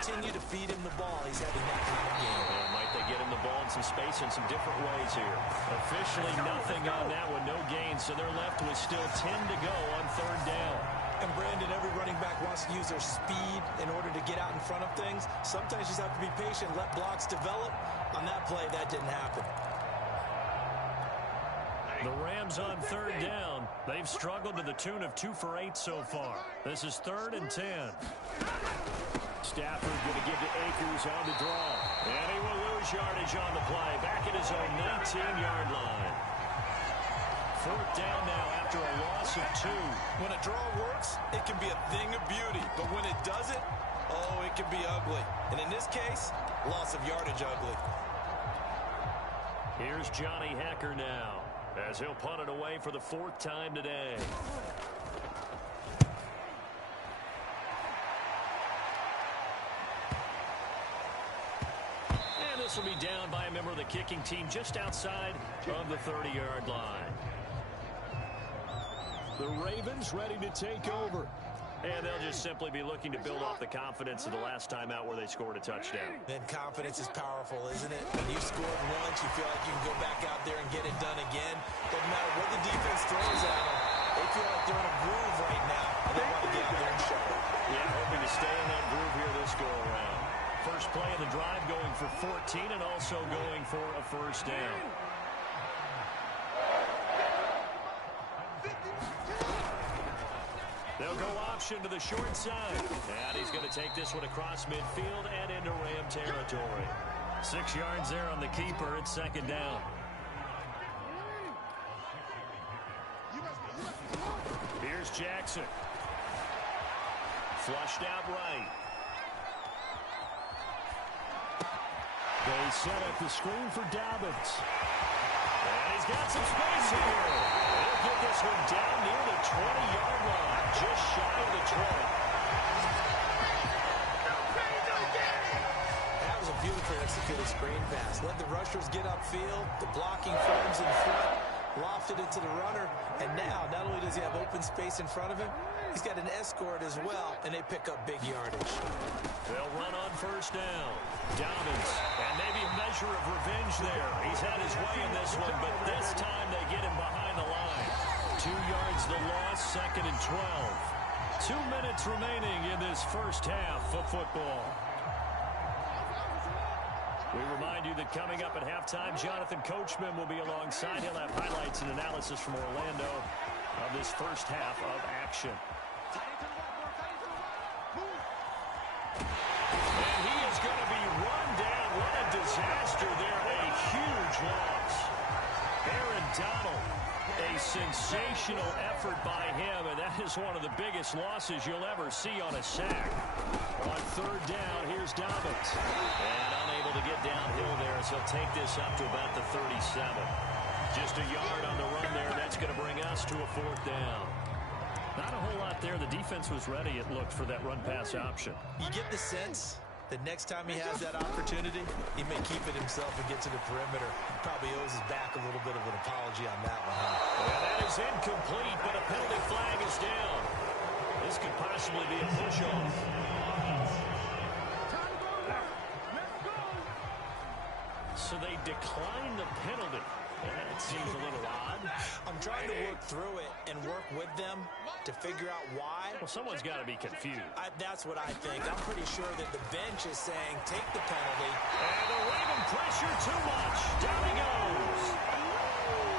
Continue to feed him the ball. He's having that kind of game. Well, might they get him the ball in some space in some different ways here? Officially nothing on that one, no gain, so they're left with still 10 to go on third down. And Brandon, every running back wants to use their speed in order to get out in front of things. Sometimes you just have to be patient, let blocks develop. On that play, that didn't happen. The Rams on third down. They've struggled to the tune of 2 for 8 so far. This is 3rd and 10. Stafford going to give to Akers on the draw. And he will lose yardage on the play. Back at his own 19-yard line. 4th down now after a loss of 2. When a draw works, it can be a thing of beauty. But when it doesn't, oh, it can be ugly. And in this case, loss of yardage ugly. Here's Johnny Hekker now, as he'll punt it away for the 4th time today. And this will be down by a member of the kicking team just outside of the 30-yard line. The Ravens ready to take over. And they'll just simply be looking to build off the confidence of the last time out where they scored a touchdown. Then confidence is powerful, isn't it? When you scored once, you feel like you can go back out there and get it done again. Doesn't matter what the defense throws at them. They feel like they're in a groove stay in that groove here this go-around. First play of the drive going for 14 and also going for a first down. They'll go option to the short side. And he's going to take this one across midfield and into Ram territory. 6 yards there on the keeper. It's second down. Here's Jackson. Flushed out right. They set up the screen for Dobbins. And he's got some space here. He'll get this one down near the 20-yard line, just shy of the 20. That was a beautifully executed screen pass. Let the rushers get upfield. The blocking firms in front. Lofted it to the runner. And now, not only does he have open space in front of him, he's got an escort as well, and they pick up big yardage. They'll run on first down. Dobbins, and maybe a measure of revenge there. He's had his way in this one, but this time they get him behind the line. 2 yards the loss, second and 12. 2 minutes remaining in this first half of football. We remind you that coming up at halftime, Jonathan Coachman will be alongside. He'll have highlights and analysis from Orlando of this first half of action. And he is going to be run down. What a disaster there. A huge loss. Aaron Donald, a sensational effort by him, and that is one of the biggest losses you'll ever see on a sack. On third down, here's Dobbins. And unable to get downhill there as he'll take this up to about the 37. Just a yard on the run there. That's going to bring us to a fourth down. Not a whole lot there. The defense was ready, it looked, for that run-pass option. You get the sense that next time he has that opportunity, he may keep it himself and get to the perimeter. Probably owes his back a little bit of an apology on that one. Well, that is incomplete, but a penalty flag is down. This could possibly be a push-off. So they decline the penalty. That seems a little odd. I'm trying to work through it and work with them to figure out why. Well, someone's got to be confused. That's what I think. I'm pretty sure that the bench is saying, take the penalty. And the Raven pressure too much. Down he goes.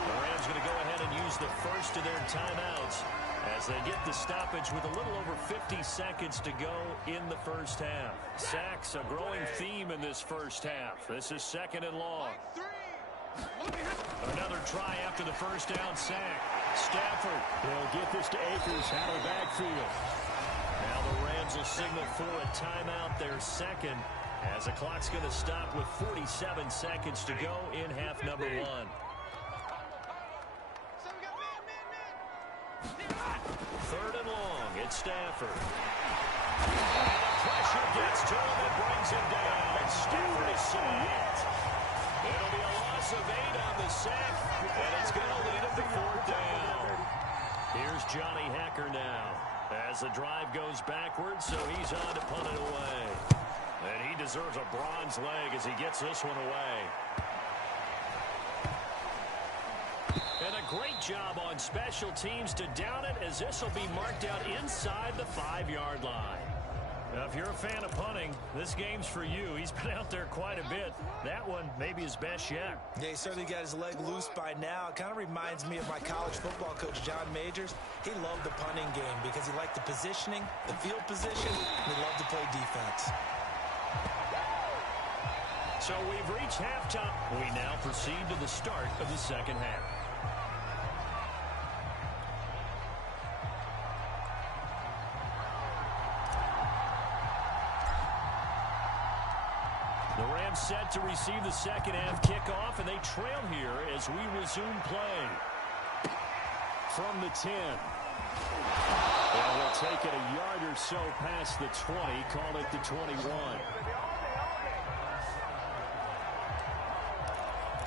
The Rams going to go ahead and use the first of their timeouts as they get the stoppage with a little over 50 seconds to go in the first half. Sacks, a growing theme in this first half. This is second and long. Another try after the first down sack. Stafford, they'll get this to Akers out of the backfield. Now the Rams will signal for a timeout, their second, as the clock's going to stop with 47 seconds to go in half number one. Third and long, it's Stafford. And the pressure gets to him and brings him down. Stafford is sacked. It'll be a loss of 8 on the sack, and it's going to lead him to fourth down. Here's Johnny Hacker now as the drive goes backwards, so he's on to punt it away. And he deserves a bronze leg as he gets this one away. And a great job on special teams to down it, as this will be marked out inside the 5-yard line. Now, if you're a fan of punting, this game's for you. He's been out there quite a bit. That one may be his best yet. Yeah, he certainly got his leg loose by now. It kind of reminds me of my college football coach, John Majors. He loved the punting game because he liked the positioning, the field position, and he loved to play defense. So we've reached halftime. We now proceed to the start of the second half. The Rams set to receive the second half kickoff, and they trail here as we resume play. From the 10. And we'll take it a yard or so past the 20, call it the 21.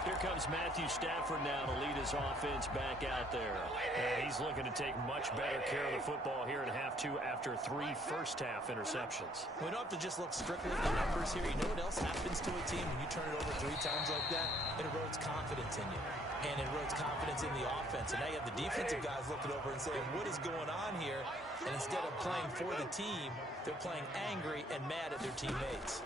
Here comes Matthew Stafford now to lead his offense back out there. And he's looking to take much better care of the football here in half two after 3 first-half interceptions. We don't have to just look strictly at the numbers here. You know what else happens to a team when you turn it over 3 times like that? It erodes confidence in you. And it erodes confidence in the offense. And now you have the defensive guys looking over and saying, what is going on here? And instead of playing for the team, they're playing angry and mad at their teammates.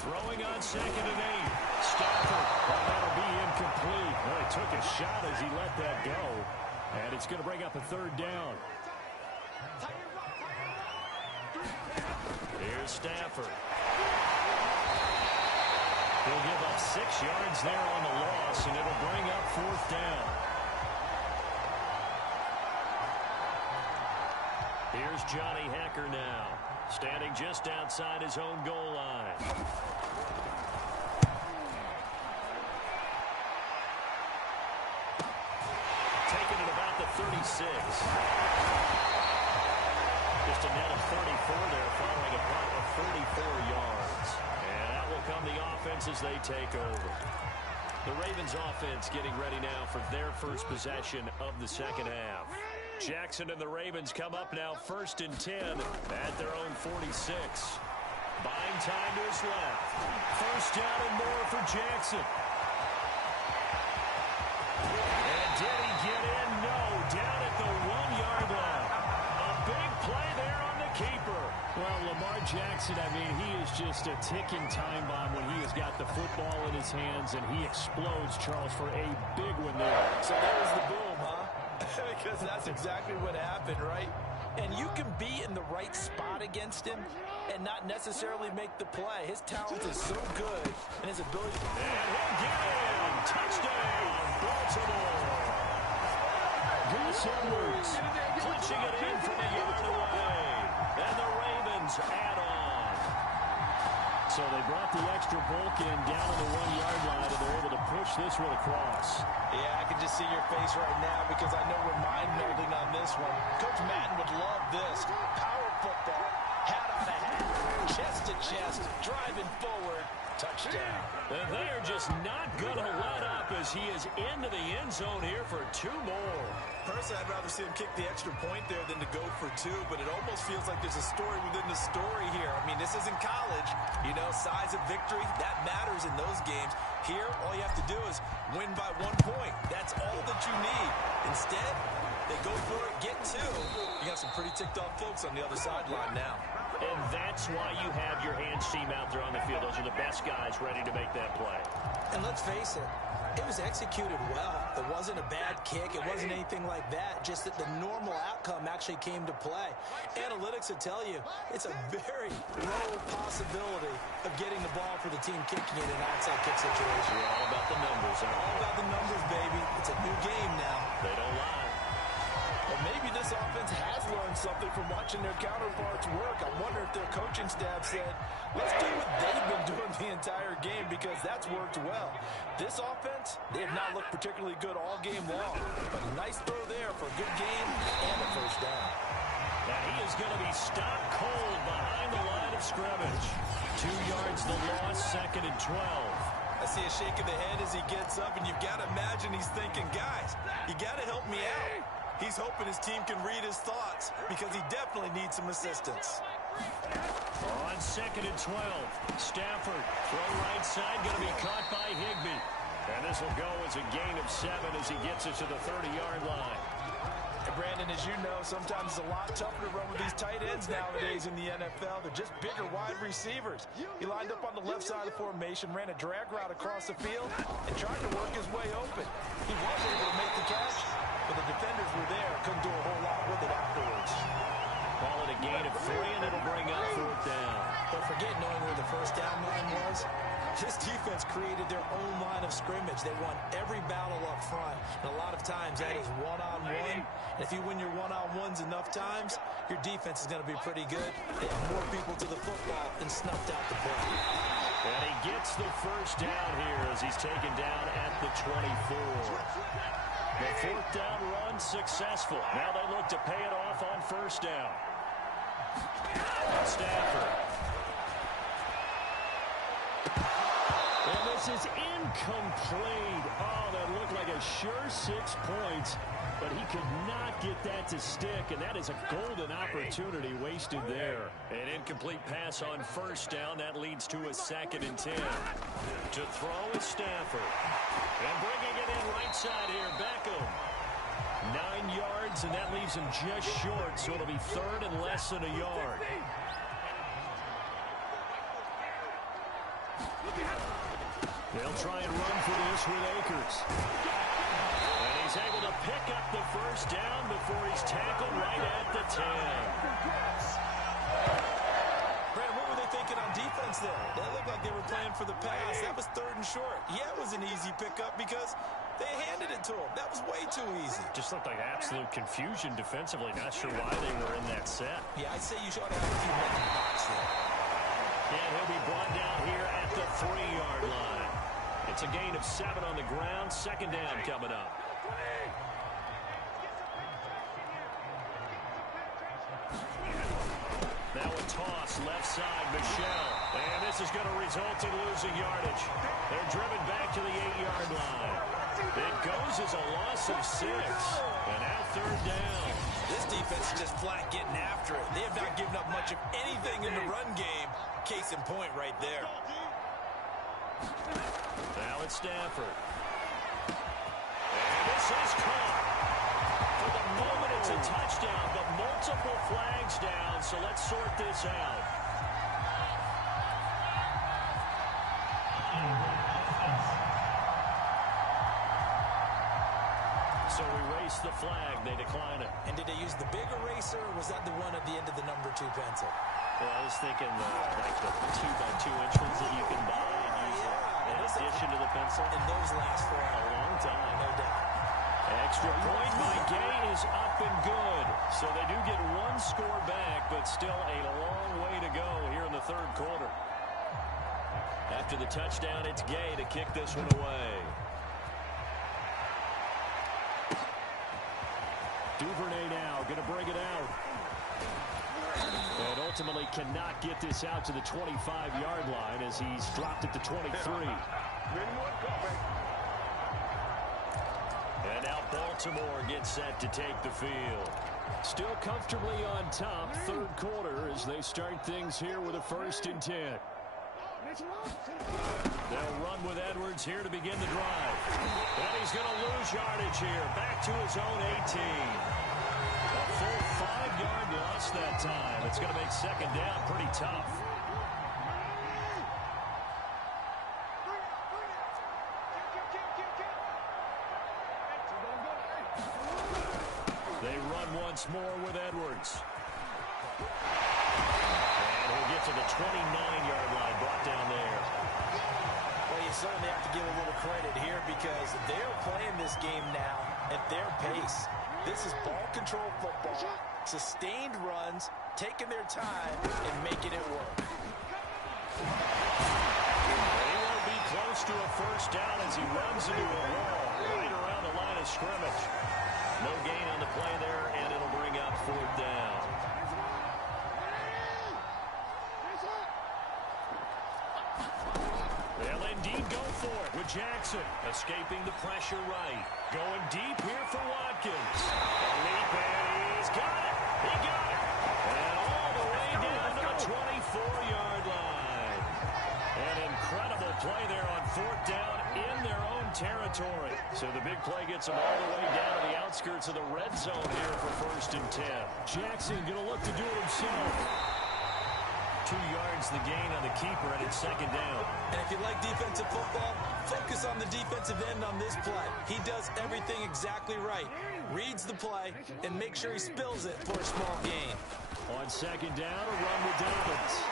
Throwing on 2nd and 8. Stafford. Well, that'll be incomplete. Well, he took a shot as he let that go. And it's going to bring up a 3rd down. Here's Stafford. He'll give up 6 yards there on the loss, and it'll bring up 4th down. Here's Johnny Hekker now, standing just outside his own goal line. Taking it about the 36. Just a net of 34 there following a punt of 34 yards. And that will come the offense as they take over. The Ravens offense getting ready now for their first possession of the 2nd half. Jackson and the Ravens come up now 1st and 10 at their own 46. Buying time to his left. 1st down and more for Jackson. And did he get in? No. Down at the 1-yard line. A big play there on the keeper. Well, Lamar Jackson, I mean, he is just a ticking time bomb when he has got the football in his hands, and he explodes, Charles, for a big one there. So there's the boom, huh? Because that's exactly what happened, right? And you can be in the right spot against him and not necessarily make the play. His talent is so good, and his ability. And he'll get in. Touchdown, Baltimore. Gus Edwards punching it in from a yard away. And the Ravens add on. So they brought the extra bulk in down on the 1-yard line, and they're able to push this one across. Yeah, I can just see your face right now because I know we're mind-melding on this one. Coach Madden would love this. Power football, hat on a hat, chest to chest, driving forward, touchdown. And they're just not going to let up as he is into the end zone here for 2 more. Personally, I'd rather see him kick the extra point there than to go for 2, but it almost feels like there's a story within the story here. I mean, this isn't college. You know, size of victory, that matters in those games. Here, all you have to do is win by 1 point. That's all that you need. Instead, they go for it, get 2. You got some pretty ticked off folks on the other sideline now. And that's why you have your hands team out there on the field. Those are the best guys ready to make that play. And let's face it, it was executed well. It wasn't a bad kick. It wasn't anything like that. Just that the normal outcome actually came to play. Analytics will tell you it's a very low possibility of getting the ball for the team kicking in an onside kick situation. We're all about the numbers, aren't we? All about the numbers, baby. It's a new game now. They don't lie. Well, maybe this offense has learned something from watching their counterparts work. I wonder if their coaching staff said, let's do what they've been doing the entire game because that's worked well. This offense, they have not looked particularly good all game long. But a nice throw there for a good game and a 1st down. Now he is going to be stopped cold behind the line of scrimmage. 2 yards the loss, 2nd and 12. I see a shake of the head as he gets up, and you've got to imagine he's thinking, guys, you got to help me out. He's hoping his team can read his thoughts because he definitely needs some assistance. On 2nd and 12, Stafford, throw right side, going to be caught by Higbee. And this will go as a gain of 7 as he gets it to the 30-yard line. And Brandon, as you know, sometimes it's a lot tougher to run with these tight ends nowadays in the NFL. They're just bigger wide receivers. He lined up on the left side of the formation, ran a drag route across the field, and tried to work his way open. He was able to make the catch, but the defenders were there. Couldn't do a whole lot with it afterwards. Call it a gain of 3, and it'll bring up 4th down. But forget knowing where the 1st down line was. This defense created their own line of scrimmage. They won every battle up front. And a lot of times that is one-on-one. And if you win your one-on-ones enough times, your defense is going to be pretty good. They have more people to the football and snuffed out the play. And he gets the 1st down here as he's taken down at the 24. The 4th down run successful. Now they look to pay it off on 1st down. Stafford. And this is incomplete. Oh, that looked like a sure 6 points, but he could not get that to stick, and that is a golden opportunity wasted there. An incomplete pass on 1st down. That leads to a 2nd and 10. To throw is Stafford. And bringing it in right side here, Beckham. 9 yards yards, and that leaves him just short, so it'll be third and less than a yard. They'll try and run for this with Akers. And he's able to pick up the first down before he's tackled right at the 10. Brad, what were they thinking on defense there? That looked like they were playing for the pass. That was third and short. Yeah, it was an easy pickup because they handed it to him. That was way too easy. Just looked like absolute confusion defensively. Not sure why they were in that set. Yeah, I'd say you should have a few men in the box there. And he'll be brought down here at the 3-yard line. It's a gain of 7 on the ground. Second down coming up. Now a toss left side, Michel. And this is going to result in losing yardage. They're driven back to the 8-yard line. It goes as a loss of 6. And now third down. This defense is just flat getting after it. They have not given up much of anything in the run game. Case in point right there. Now it's Stafford. And this is caught. For the moment, it's a touchdown, but multiple flags down, so let's sort this out. So erase the flag. They decline it. And did they use the big eraser, or was that the one at the end of the number 2 pencil? Well, I was thinking like the 2x2 inch ones that you can buy and use in addition to the pencil. And those last for A long time. no doubt. Extra point by Gay is up and good. So they do get 1 score back, but still a long way to go here in the third quarter. After the touchdown, it's Gay to kick this one away. Duvernay now going to bring it out. And ultimately cannot get this out to the 25-yard line as he's dropped it to 23. And now Baltimore gets set to take the field. Still comfortably on top, third quarter, as they start things here with a 1st and 10. They'll run with Edwards here to begin the drive. And he's going to lose yardage here, back to his own 18. A full 5-yard loss that time. It's going to make second down pretty tough. They run once more with Edwards. And he'll get to the 29-yard line, brought down there. Well, you certainly have to give a little credit here because they're playing this game now at their pace. This is ball control football, sustained runs, taking their time, and making it work. He won't be close to a first down as he runs into a wall right around the line of scrimmage. No gain on the play there, and it'll bring up 4th down. They'll indeed go for it with Jackson, escaping the pressure right. Going deep here for Watkins. Leap, and he's got it. He got it. And all the way down to the 24-yard line. An incredible play there on 4th down in their own territory. So the big play gets them all the way down to the outskirts of the red zone here for 1st and 10. Jackson going to look to do it himself. 2 yards the gain on the keeper, and it's second down. And if you like defensive football, focus on the defensive end on this play. He does everything exactly right. Reads the play and makes sure he spills it for a small gain. On second down, a run with Dobbins.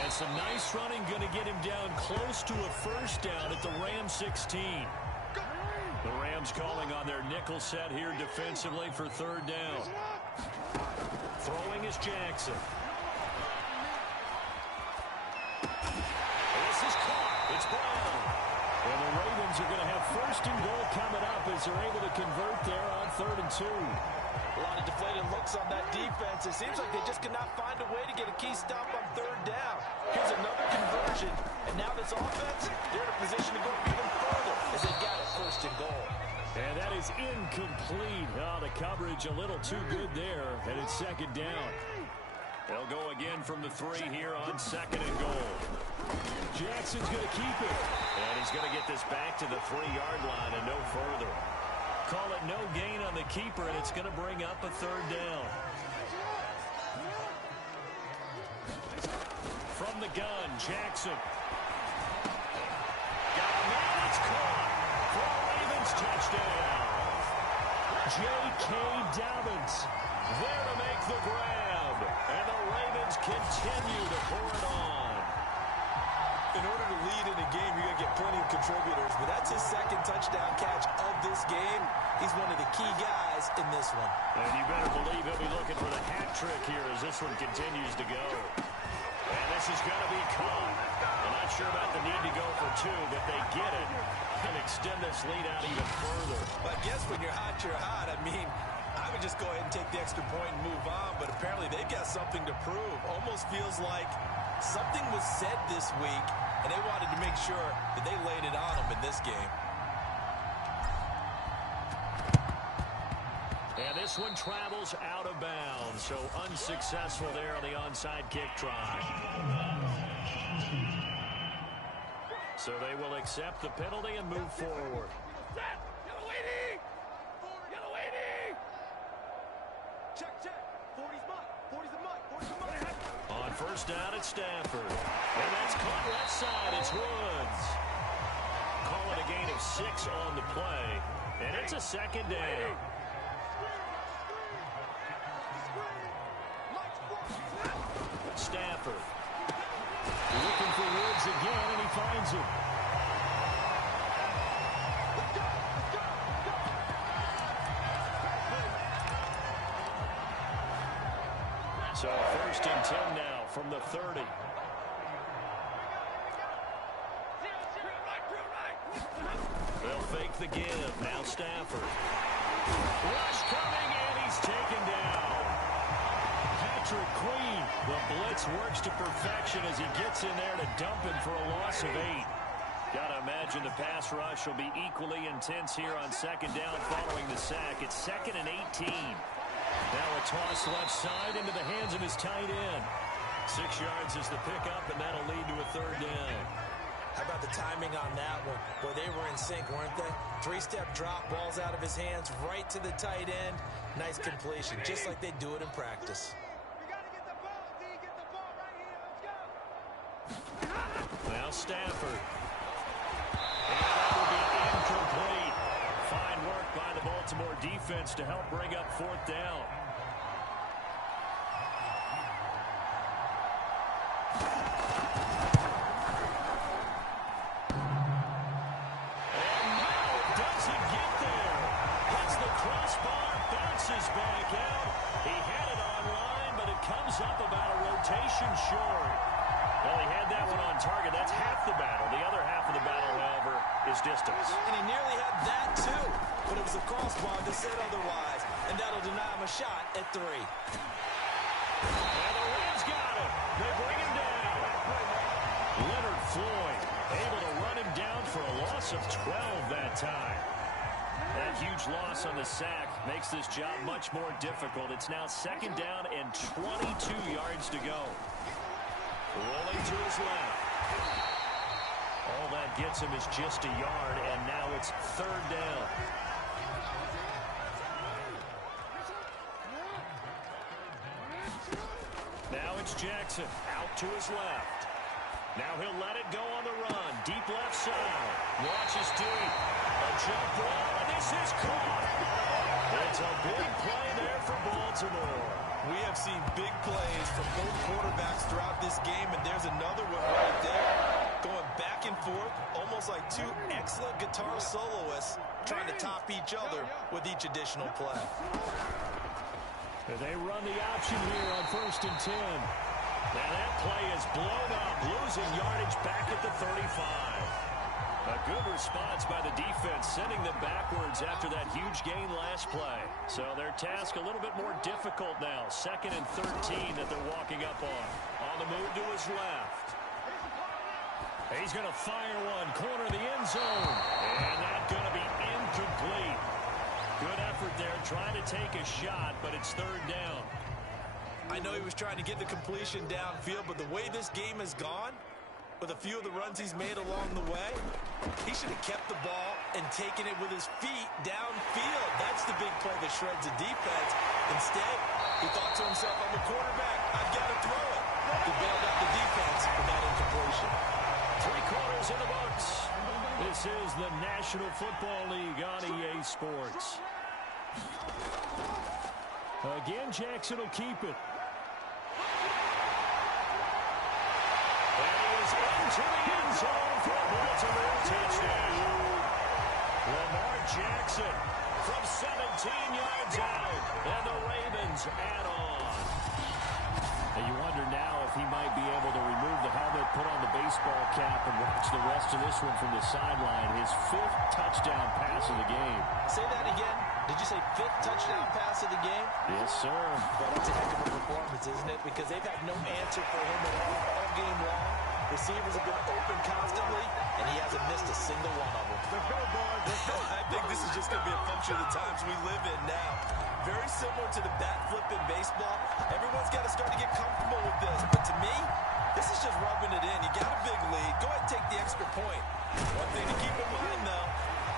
And some nice running going to get him down close to a first down at the Rams 16. The Rams calling on their nickel set here defensively for third down. Throwing is Jackson. This is caught. It's Brown. And the Ravens are going to have 1st and goal coming up as they're able to convert there on 3rd and 2. A lot of deflated looks on that defense. It seems like they just cannot find a way to get a key stop on 3rd down. Here's another conversion. And now this offense, they're in a position to go even further as they got it 1st and goal. And that is incomplete. Oh, the coverage a little too good there. And it's second down. They'll go again from the 3 here on 2nd and goal. Jackson's going to keep it. And he's going to get this back to the 3-yard line and no further. Call it no gain on the keeper, and it's going to bring up a third down. From the gun, Jackson. Got a man, it's caught for a Ravens touchdown. J.K. Dobbins there to make the grab, and the Ravens continue to pour it on. In order to lead in a game, you're going to get plenty of contributors, but that's his second touchdown catch of this game. He's one of the key guys in this one. And you better believe he'll be looking for the hat trick here as this one continues to go. And this is going to be caught. I'm not sure about the need to go for two, but they get it and extend this lead out even further. I guess when you're hot, you're hot. I mean, I would just go ahead and take the extra point and move on, but apparently they've got something to prove. Almost feels like something was said this week, and they wanted to make sure that they laid it on them in this game. And this one travels out of bounds, so unsuccessful there on the onside kick try. So they will accept the penalty and move forward. On first down at Stanford. And that's caught left side. It's Woods. Call it a gain of 6 on the play. And it's a second down. Stanford. Looking for Woods again, and he finds him. So first and 10 now from the 30. They'll fake the give. Now Stafford. Rush coming, and he's taken down. Patrick Queen. The blitz works to perfection as he gets in there to dump him for a loss of 8. Got to imagine the pass rush will be equally intense here on second down following the sack. It's 2nd and 18. Now a toss left side into the hands of his tight end. 6 yards is the pickup, and that'll lead to a third down. How about the timing on that one? Boy, they were in sync, weren't they? 3-step drop, balls out of his hands, right to the tight end. Nice completion, just like they do it in practice. Now Stafford. And that will be incomplete. Fine work by the Baltimore defense to help bring up 4th down. And now it doesn't get there. Hits the crossbar, bounces back out. He had it online, but it comes up about a rotation short. Well, he had that one on target. That's half the battle. The other half of the battle, however, is distance. And he nearly had that, too. But it was a crossbar that said otherwise. And that'll deny him a shot at 3. And the Rams got him. They bring him down. Leonard Floyd able to run him down for a loss of 12 that time. That huge loss on the sack makes this job much more difficult. It's now 2nd down and 22 yards to go. Rolling to his left. All that gets him is just a yard, and now it's 3rd down. Now it's Jackson out to his left. Now he'll let it go on the run. Deep left side. Watches deep. A jump ball, and this is caught. It's a big play there for Baltimore. We have seen big plays from both quarterbacks throughout this game, and there's another one right there. Going back and forth, almost like 2 excellent guitar soloists trying to top each other with each additional play. And they run the option here on 1st and 10. Now that play is blown up, losing yardage back at the 35. A good response by the defense, sending them backwards after that huge gain last play. So their task a little bit more difficult now. 2nd and 13 that they're walking up on. On the move to his left. He's going to fire one, corner of the end zone. And that's going to be incomplete. Good effort there, trying to take a shot, but it's 3rd down. I know he was trying to get the completion downfield, but the way this game has gone, with a few of the runs he's made along the way. He should have kept the ball and taken it with his feet downfield. That's the big play that shreds the defense. Instead, he thought to himself, I'm a quarterback, I've got to throw it. He bailed out the defense with that incompletion. 3 quarters in the books. This is the National Football League on EA Sports. Again, Jackson will keep it. And he is into the end zone for a Baltimore touchdown. Lamar Jackson from 17 yards out, and the Ravens add on. And you wonder now if he might be able to remove the helmet, put on the baseball cap, and watch the rest of this one from the sideline. His 5th touchdown pass of the game. Say that again. Did you say 5th touchdown pass of the game? Yes, sir. Well, that's a heck of a performance, isn't it? Because they've had no answer for him at all game long. Receivers have been open constantly, and he hasn't missed a single one of them. Let's go, boys. Let's go. I think this is just going to be a function of the times we live in now. Very similar to the bat flip in baseball. Everyone's got to start to get comfortable with this. But to me, this is just rubbing it in. You got a big lead. Go ahead and take the extra point. One thing to keep in mind, though,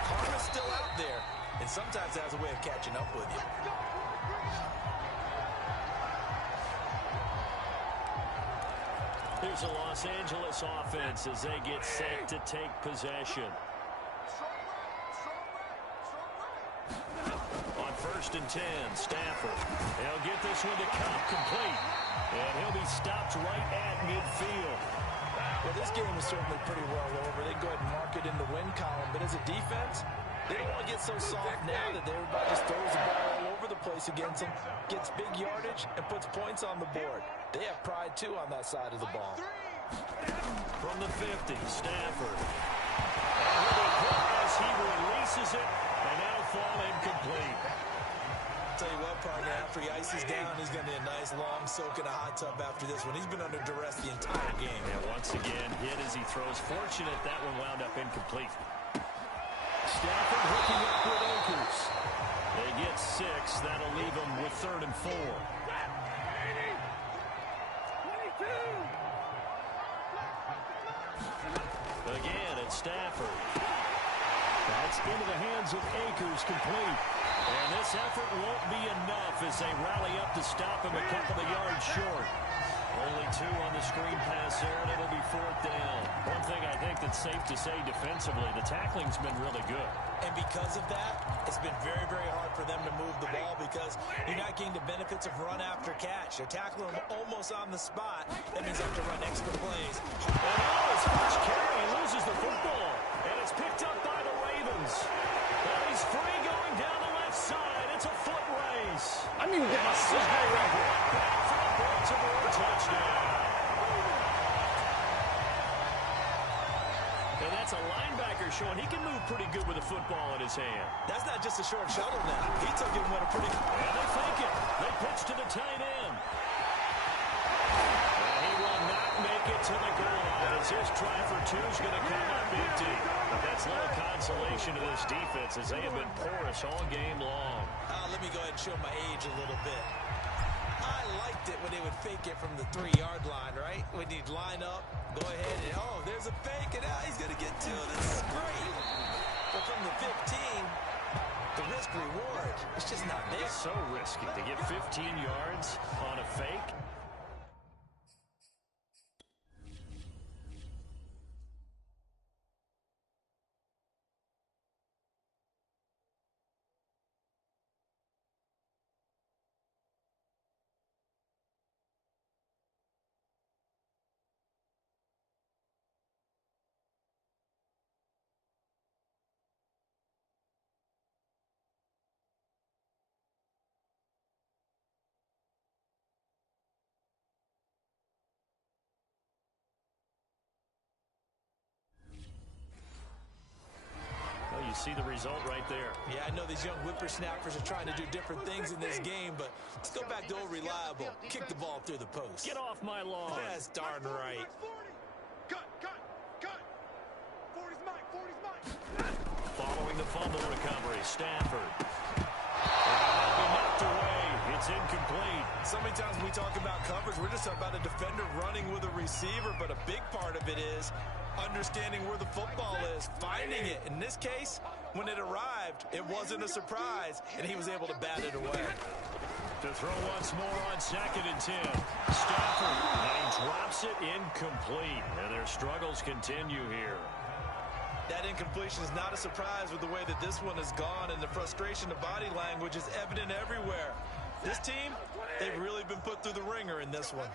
karma's still out there, and sometimes it has a way of catching up with you. Here's the Los Angeles offense as they get set to take possession. On 1st and 10, Stafford. He'll get this one to Kupp complete. And he'll be stopped right at midfield. Well, this game is certainly pretty well over. They go ahead and mark it in the win column. But as a defense, they don't want to get so soft now that everybody just throws the ball all over the place against them, gets big yardage, and puts points on the board. They have pride, too, on that side of the ball. From the 50, Stafford. And he'll be hit as he releases it, and that'll fall incomplete. Tell you what, partner, after he ices down, he's going to need a nice long soak in a hot tub after this one. He's been under duress the entire game. And once again, hit as he throws. Fortunate that one wound up incomplete. Stafford hooking up with Akers. They get 6. That'll leave them with 3rd and 4. Again, it's Stafford. That's into the hands of Akers, complete. And this effort won't be enough as they rally up to stop him a couple of yards short. Only 2 on the screen pass there, and it'll be 4th down. One thing I think that's safe to say defensively, the tackling's been really good. And because of that, it's been very, very hard for them to move the ball because you're not getting the benefits of run after catch. They're tackling him almost on the spot. That means they have to run extra plays. And now his first carry, he loses the football. And it's picked up by the Ravens. And he's free going down the left side. It's a foot race. I need to get my sister right here. Back for the Baltimore touchdown. And that's a linebacker showing he can move pretty good with a football in his hand. That's not just a short shuttle now. He took it and went a pretty... And they fake it. They pitch to the tight end. And he will not make it to the goal line as his try for 2 is going to come up empty. But that's little consolation to this defense as they have been porous all game long. Let me go ahead and show my age a little bit. I liked it when they would fake it from the 3-yard line, right? When you'd line up, go ahead and, oh, there's a fake, and now he's going to get 2. This is great. But from the 15, the risk-reward, it's just not there. It's so risky to get 15 yards on a fake. You see the result right there. Yeah, I know these young whippersnappers are trying to do different things in this game, but let's go back to old reliable. Kick the ball through the post. Get off my lawn. That's darn right. Cut. 40's mine. Following the fumble recovery, Stafford. And that'll be knocked away. It's incomplete. So many times when we talk about coverage, we're just talking about a defender running with a receiver, but a big part of it is understanding where the football is, finding it. In this case, when it arrived, it wasn't a surprise, and he was able to bat it away. To throw once more on 2nd and 10. Stafford, and he drops it incomplete. And their struggles continue here. That incompletion is not a surprise with the way that this one has gone, and the frustration of body language is evident everywhere. This team, they've really been put through the ringer in this one.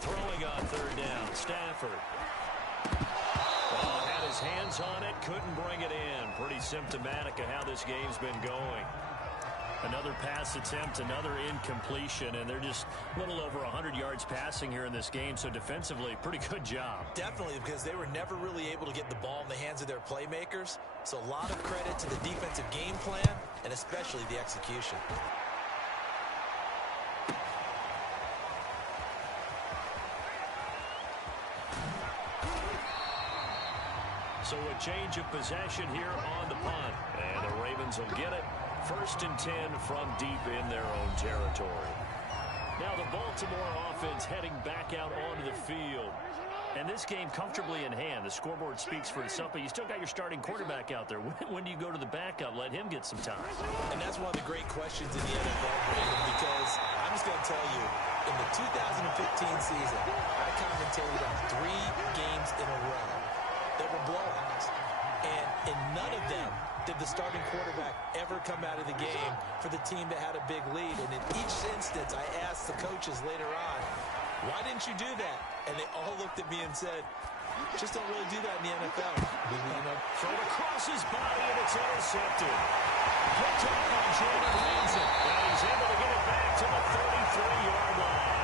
Throwing on 3rd down, Stafford. Well, had his hands on it, couldn't bring it in. Pretty symptomatic of how this game's been going. Another pass attempt, another incompletion, and they're just a little over 100 yards passing here in this game, so defensively, pretty good job. Definitely, because they were never really able to get the ball in the hands of their playmakers, so a lot of credit to the defensive game plan, and especially the execution. So a change of possession here on the punt. And the Ravens will get it. 1st and 10 from deep in their own territory. Now the Baltimore offense heading back out onto the field. And this game comfortably in hand. The scoreboard speaks for itself, but you still got your starting quarterback out there. When do you go to the backup? Let him get some time. And that's one of the great questions in the NFL, Brandon, because I'm just going to tell you, in the 2015 season, I commentated on 3 games in a row that were blowouts. And in none of them did the starting quarterback ever come out of the game for the team that had a big lead. And in each instance, I asked the coaches later on, why didn't you do that? And they all looked at me and said, just don't really do that in the NFL. Throw across his body, and it's intercepted. Picked up by Jalen Ramsey. And he's able to get it back to the 33-yard line.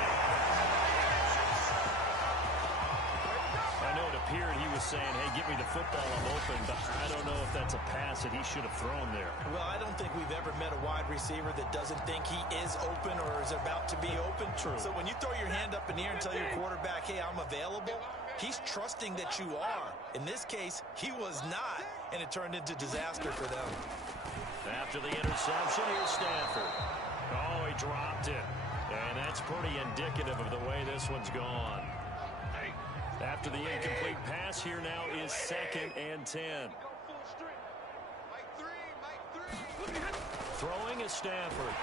I know it appeared he was saying, hey, give me the football, I'm open, but I don't know if that's a pass that he should have thrown there. Well, I don't think we've ever met a wide receiver that doesn't think he is open or is about to be open. True. So when you throw your hand up in the air and tell your quarterback, hey, I'm available, he's trusting that you are. In this case, he was not, and it turned into disaster for them. After the interception, here's Stafford. Oh, he dropped it. And that's pretty indicative of the way this one's gone. After the incomplete pass, here now is 2nd and 10. Throwing is Stafford.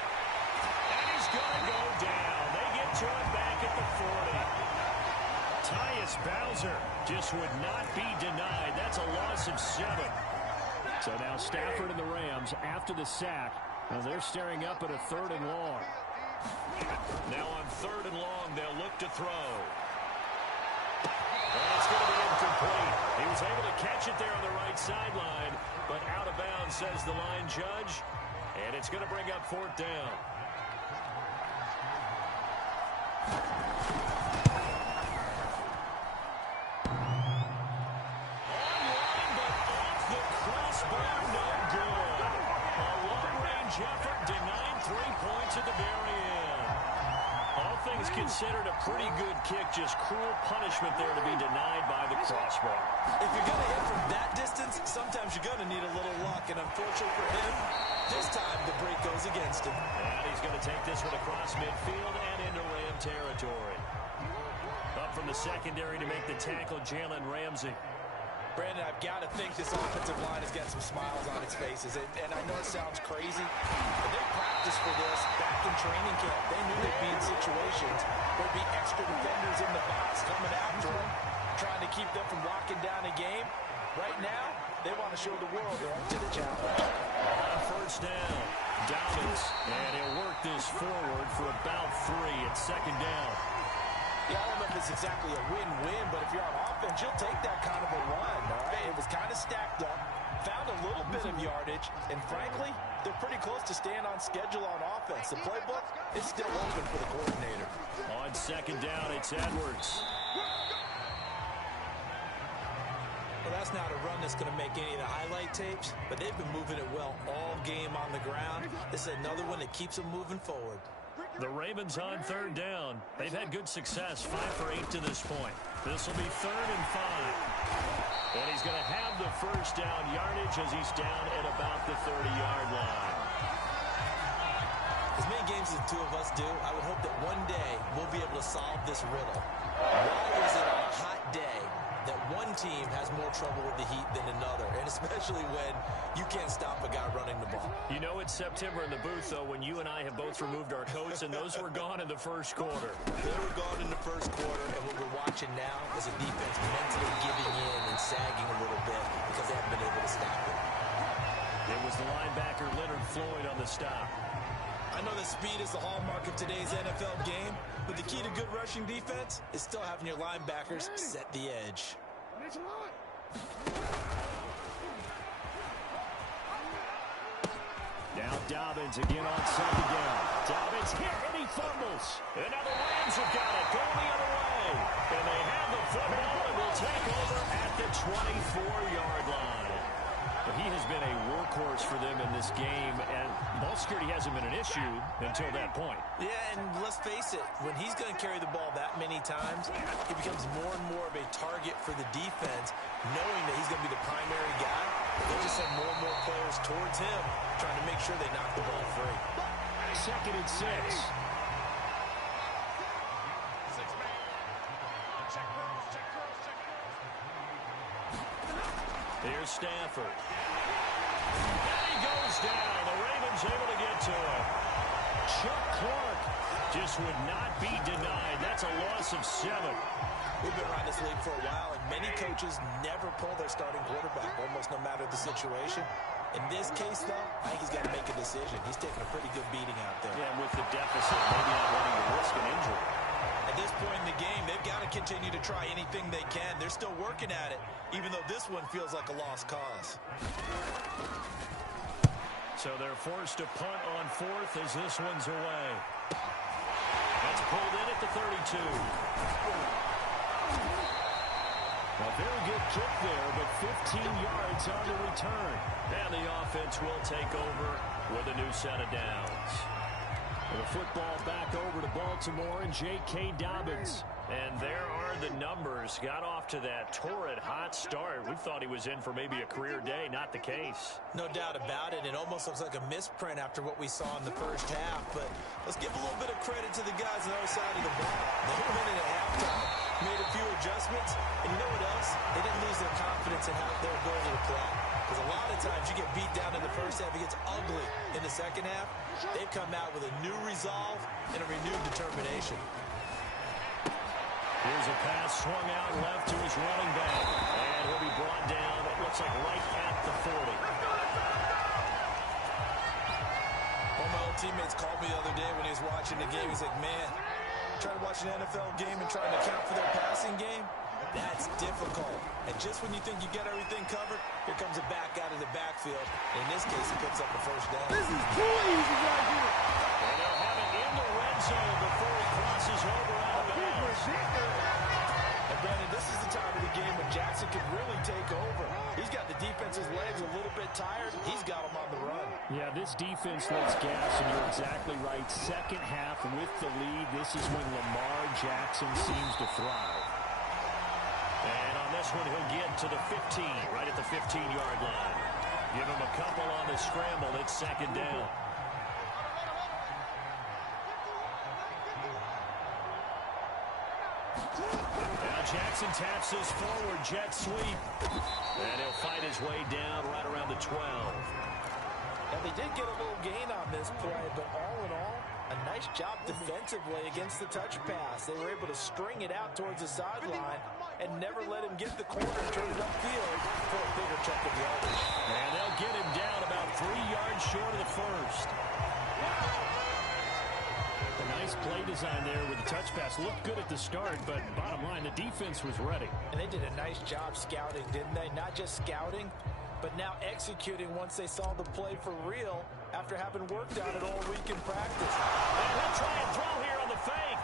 And he's going to go down. They get to it back at the 40. Tyus Bowser just would not be denied. That's a loss of 7. So now Stafford and the Rams, after the sack, they're staring up at a 3rd and long. Now on 3rd and long, they'll look to throw. And it's going to be incomplete. He was able to catch it there on the right sideline, but out of bounds, says the line judge. And it's going to bring up 4th down. Online, but off the crossbar, no good. A long-range effort denied 3 points at the very end. All things considered, a pretty good kick, just cruel punishment there to be denied by the crossbar. If you're going to hit from that distance, sometimes you're going to need a little luck, and unfortunately for him, this time the break goes against him. And he's going to take this one across midfield and into Ram territory. Up from the secondary to make the tackle, Jalen Ramsey. Brandon, I've got to think this offensive line has got some smiles on its faces. And I know it sounds crazy, but they practiced for this back in training camp. They knew they'd be in situations where there'd be extra defenders in the box coming after them, trying to keep them from locking down a game. Right now, they want to show the world they're up to the challenge. On 1st down, Dobbins, and he'll work this forward for about 3 at 2nd down. Yeah, I don't know if it's exactly a win-win, but if you're on offense, you'll take that kind of a run, all right? It was kind of stacked up, found a little bit of yardage, and frankly, they're pretty close to staying on schedule on offense. The playbook is still open for the coordinator. On 2nd down, it's Edwards. Well, that's not a run that's going to make any of the highlight tapes, but they've been moving it well all game on the ground. This is another one that keeps them moving forward. The Ravens on 3rd down. They've had good success, 5 for 8 to this point. This will be 3rd and 5. And he's going to have the 1st down yardage as he's down at about the 30-yard line. the two of us do, I would hope that one day we'll be able to solve this riddle. Why is it on a hot day that one team has more trouble with the heat than another, and especially when you can't stop a guy running the ball? You know it's September in the booth, though, when you and I have both removed our coats, and those were gone in the first quarter. They were gone in the first quarter, and what we're watching now is a defense mentally giving in and sagging a little bit because they haven't been able to stop it. It was the linebacker Leonard Floyd on the stop. I know that speed is the hallmark of today's NFL game, but the key to good rushing defense is still having your linebackers set the edge. Now Dobbins again on second down. Dobbins hit and he fumbles. And now the Rams have got it going the other way. And they have the football and will take over at the 24-yard line. But he has been a workhorse for them in this game, and ball security hasn't been an issue until that point. Yeah, and let's face it, when he's going to carry the ball that many times, he becomes more and more of a target for the defense, knowing that he's going to be the primary guy. They'll just send more and more players towards him, trying to make sure they knock the ball free. 2nd and 6. Here's Stafford. And he goes down. The Ravens able to get to him. Chuck Clark just would not be denied. That's a loss of 7. We've been around this league for a while, and many coaches never pull their starting quarterback, almost no matter the situation. In this case, though, I think he's got to make a decision. He's taking a pretty good beating out there. Yeah, and with the deficit, maybe not wanting to risk an injury. At this point in the game, they've got to continue to try anything they can. They're still working at it, even though this one feels like a lost cause. So they're forced to punt on 4th as this one's away. That's pulled in at the 32. A very good kick there, but 15 yards on the return. And the offense will take over with a new set of downs. The football back over to Baltimore and J.K. Dobbins. And there are the numbers. Got off to that torrid hot start. We thought he was in for maybe a career day. Not the case. No doubt about it. It almost looks like a misprint after what we saw in the first half. But let's give a little bit of credit to the guys on the other side of the ball. They went in at halftime, made a few adjustments. And you know what else? They didn't lose their confidence in their ability to play. Because a lot of times you get beat down in the first half, it gets ugly in the second half. They've come out with a new resolve and a renewed determination. Here's a pass swung out left to his running back. And he'll be brought down, it looks like right at the 40. One of my old teammates called me the other day when he was watching the game. He's like, man, trying to watch an NFL game and trying to account for their passing game, that's difficult. And just when you think you get everything covered, here comes a back out of the backfield. In this case, he picks up the first down. This is too easy right here. And they'll have it in the red zone before he crosses over out of bounds. And Brandon, this is the time of the game when Jackson can really take over. He's got the defense's legs a little bit tired. He's got them on the run. Yeah, this defense looks gas, and you're exactly right. Second half with the lead, this is when Lamar Jackson seems to thrive. And on this one, he'll get to the 15, right at the 15-yard line. Give him a couple on the scramble. It's second down. Now Jackson taps his forward jet sweep. And he'll fight his way down right around the 12. Now, they did get a little gain on this play, but all in all, a nice job defensively against the touch pass. They were able to string it out towards the sideline and never let him get the corner and turn it upfield for a bigger chunk of yardage. And they'll get him down about 3 yards short of the first. A nice play design there with the touch pass. Looked good at the start, but bottom line, the defense was ready. And they did a nice job scouting, didn't they? Not just scouting, but now executing once they saw the play for real after having worked on it all week in practice. And he'll try and throw here on the fake.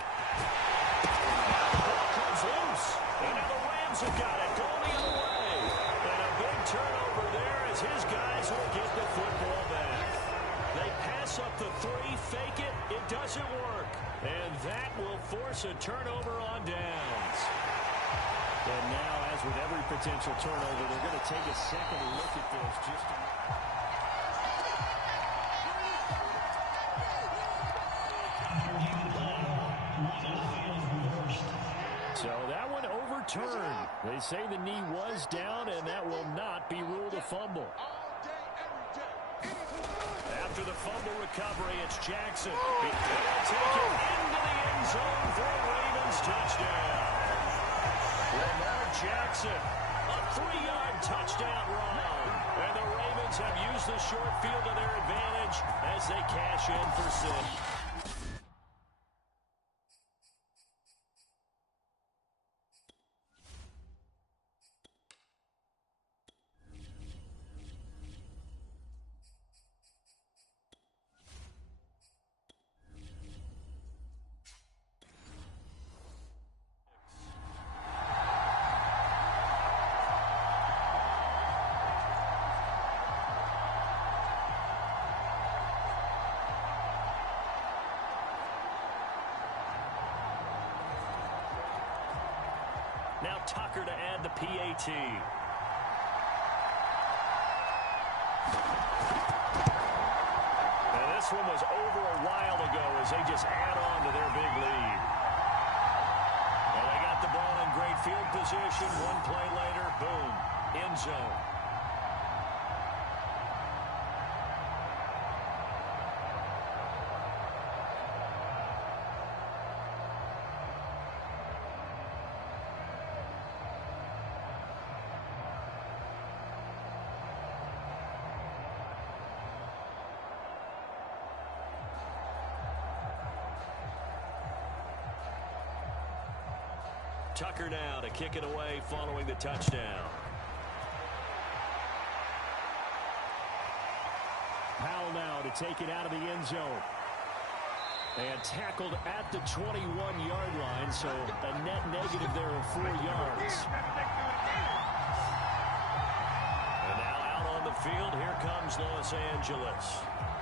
The ball comes loose. And now the Rams have got it going the other way. And a big turnover there as his guys will get the football back. They pass up the 3, fake it. It doesn't work. And that will force a turnover on downs. And now, as with every potential turnover, they're going to take a second look at this just to... return. They say the knee was down, and that will not be ruled a fumble. After the fumble recovery, it's Jackson. He'll take it into the end zone for a Ravens touchdown. Lamar Jackson, a 3-yard touchdown run. And the Ravens have used the short field to their advantage as they cash in for 6. Now Tucker to add the PAT. And this one was over a while ago as they just add on to their big lead. Well, they got the ball in great field position. One play later, boom, end zone. Tucker now to kick it away following the touchdown. Powell now to take it out of the end zone. And tackled at the 21-yard line, so a net negative there of 4 yards. And now out on the field, here comes Los Angeles.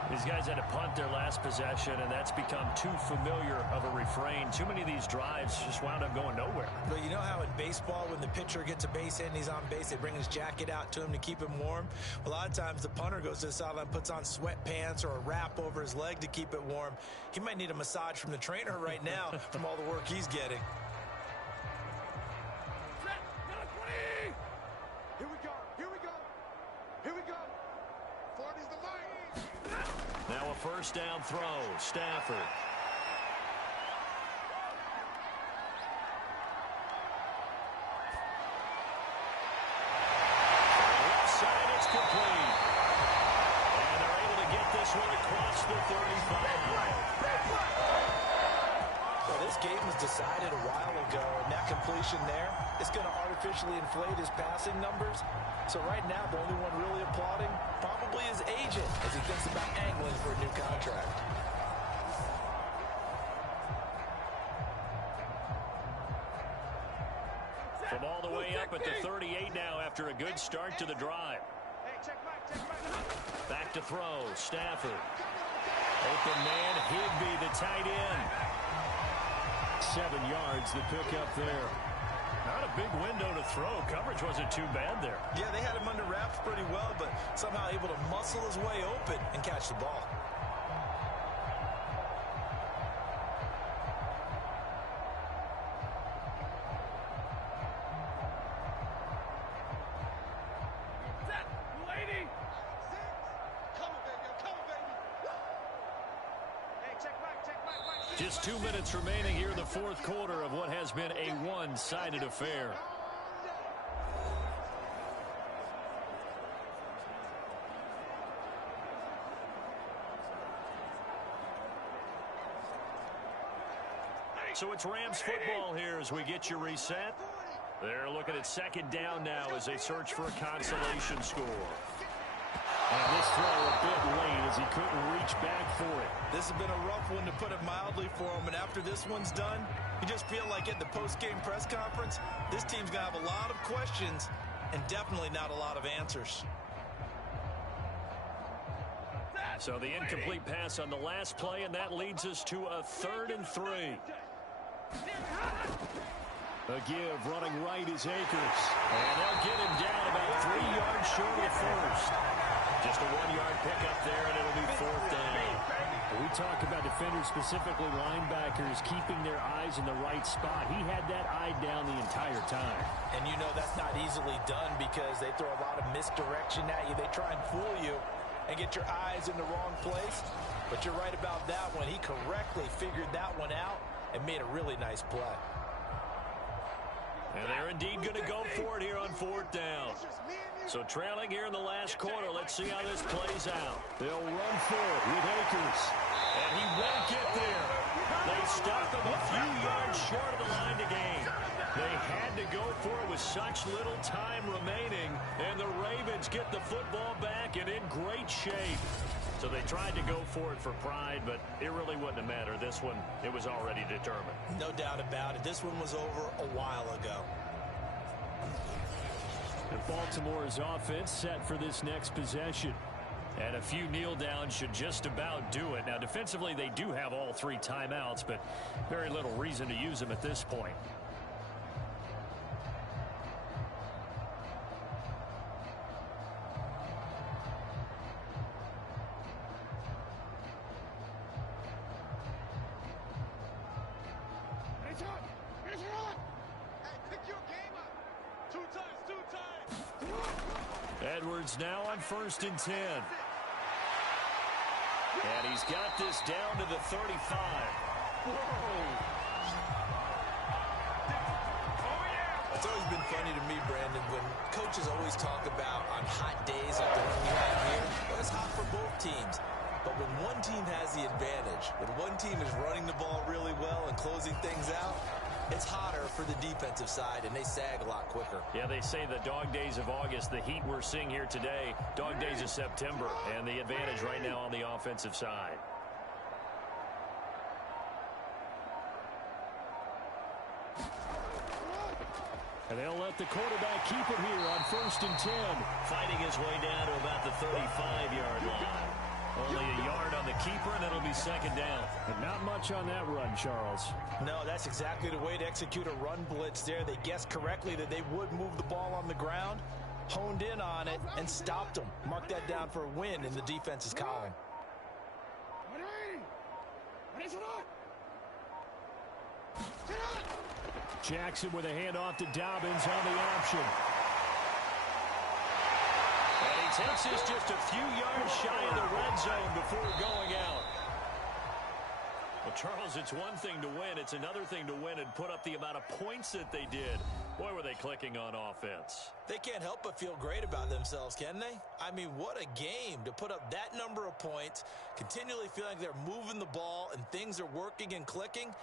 These guys had to punt their last possession, and that's become too familiar of a refrain. Too many of these drives just wound up going nowhere. But you know how in baseball, when the pitcher gets a base hit and he's on base, they bring his jacket out to him to keep him warm? A lot of times the punter goes to the sideline, puts on sweatpants or a wrap over his leg to keep it warm. He might need a massage from the trainer right now from all the work he's getting. Here we go. Here we go. Here we go. 40's the line. Now a first down throw. Stafford. Left side, it's complete. And they're able to get this one across the 35. Well, this game was decided a while ago, and that completion there is going to artificially inflate his passing numbers. So right now, the only one really applauding probably his agent as he thinks about angling for a new contract. From all the way up at the 38 now after a good start to the drive. Back to throw. Stafford. Open man, Higbee, the tight end. 7 yards, the pickup there. Not a big window to throw. Coverage wasn't too bad there. Yeah, they had him under wraps pretty well, but somehow able to muscle his way open and catch the ball. Just 2 minutes remaining here in the fourth quarter of what has been a one-sided affair. So it's Rams football here as we get you reset. They're looking at second down now as they search for a consolation score. And this throw a bit late as he couldn't reach back for it. This has been a rough one, to put it mildly, for him. And after this one's done, you just feel like at the post-game press conference, this team's going to have a lot of questions and definitely not a lot of answers. So the incomplete pass on the last play, and that leads us to a 3rd and 3. A give running right is Akers. And they'll get him down about 3 yards short of the first. Just a 1-yard pickup there, and it'll be 4th down. We talk about defenders, specifically linebackers, keeping their eyes in the right spot. He had that eye down the entire time. And you know that's not easily done because they throw a lot of misdirection at you. They try and fool you and get your eyes in the wrong place. But you're right about that one. He correctly figured that one out and made a really nice play. And they're indeed going to go for it here on 4th down. So trailing here in the last quarter. Let's see how this plays out. They'll run for it with Akers. And he won't get there. They stop him a few yards short of the line to gain. They had to go for it with such little time remaining. And the Ravens get the football back and in great shape. So they tried to go for it for pride, but it really wouldn't have mattered. This one, it was already determined. No doubt about it. This one was over a while ago. And Baltimore's offense set for this next possession. And a few kneel downs should just about do it. Now, defensively, they do have all 3 timeouts, but very little reason to use them at this point. Edwards now on 1st and 10. And he's got this down to the 35. It's always been funny to me, Brandon, when coaches always talk about on hot days like the one we have here, well, it's hot for both teams. But when one team has the advantage, when one team is running the ball really well and closing things out, it's hotter for the defensive side, and they sag a lot quicker. Yeah, they say the dog days of August, the heat we're seeing here today, dog days of September, and the advantage right now on the offensive side. And they'll let the quarterback keep it here on 1st and 10. Fighting his way down to about the 35-yard line. Only a yard on the keeper, and it'll be 2nd down. And not much on that run, Charles. No, that's exactly the way to execute a run blitz there. They guessed correctly that they would move the ball on the ground, honed in on it, and stopped them. Mark that down for a win in the defense's column. Jackson with a handoff to Dobbins on the option. And he takes this just a few yards shy of the red zone before going out. Well, Charles, it's one thing to win. It's another thing to win and put up the amount of points that they did. Boy, were they clicking on offense. They can't help but feel great about themselves, can they? I mean, what a game to put up that number of points, continually feeling like they're moving the ball and things are working and clicking.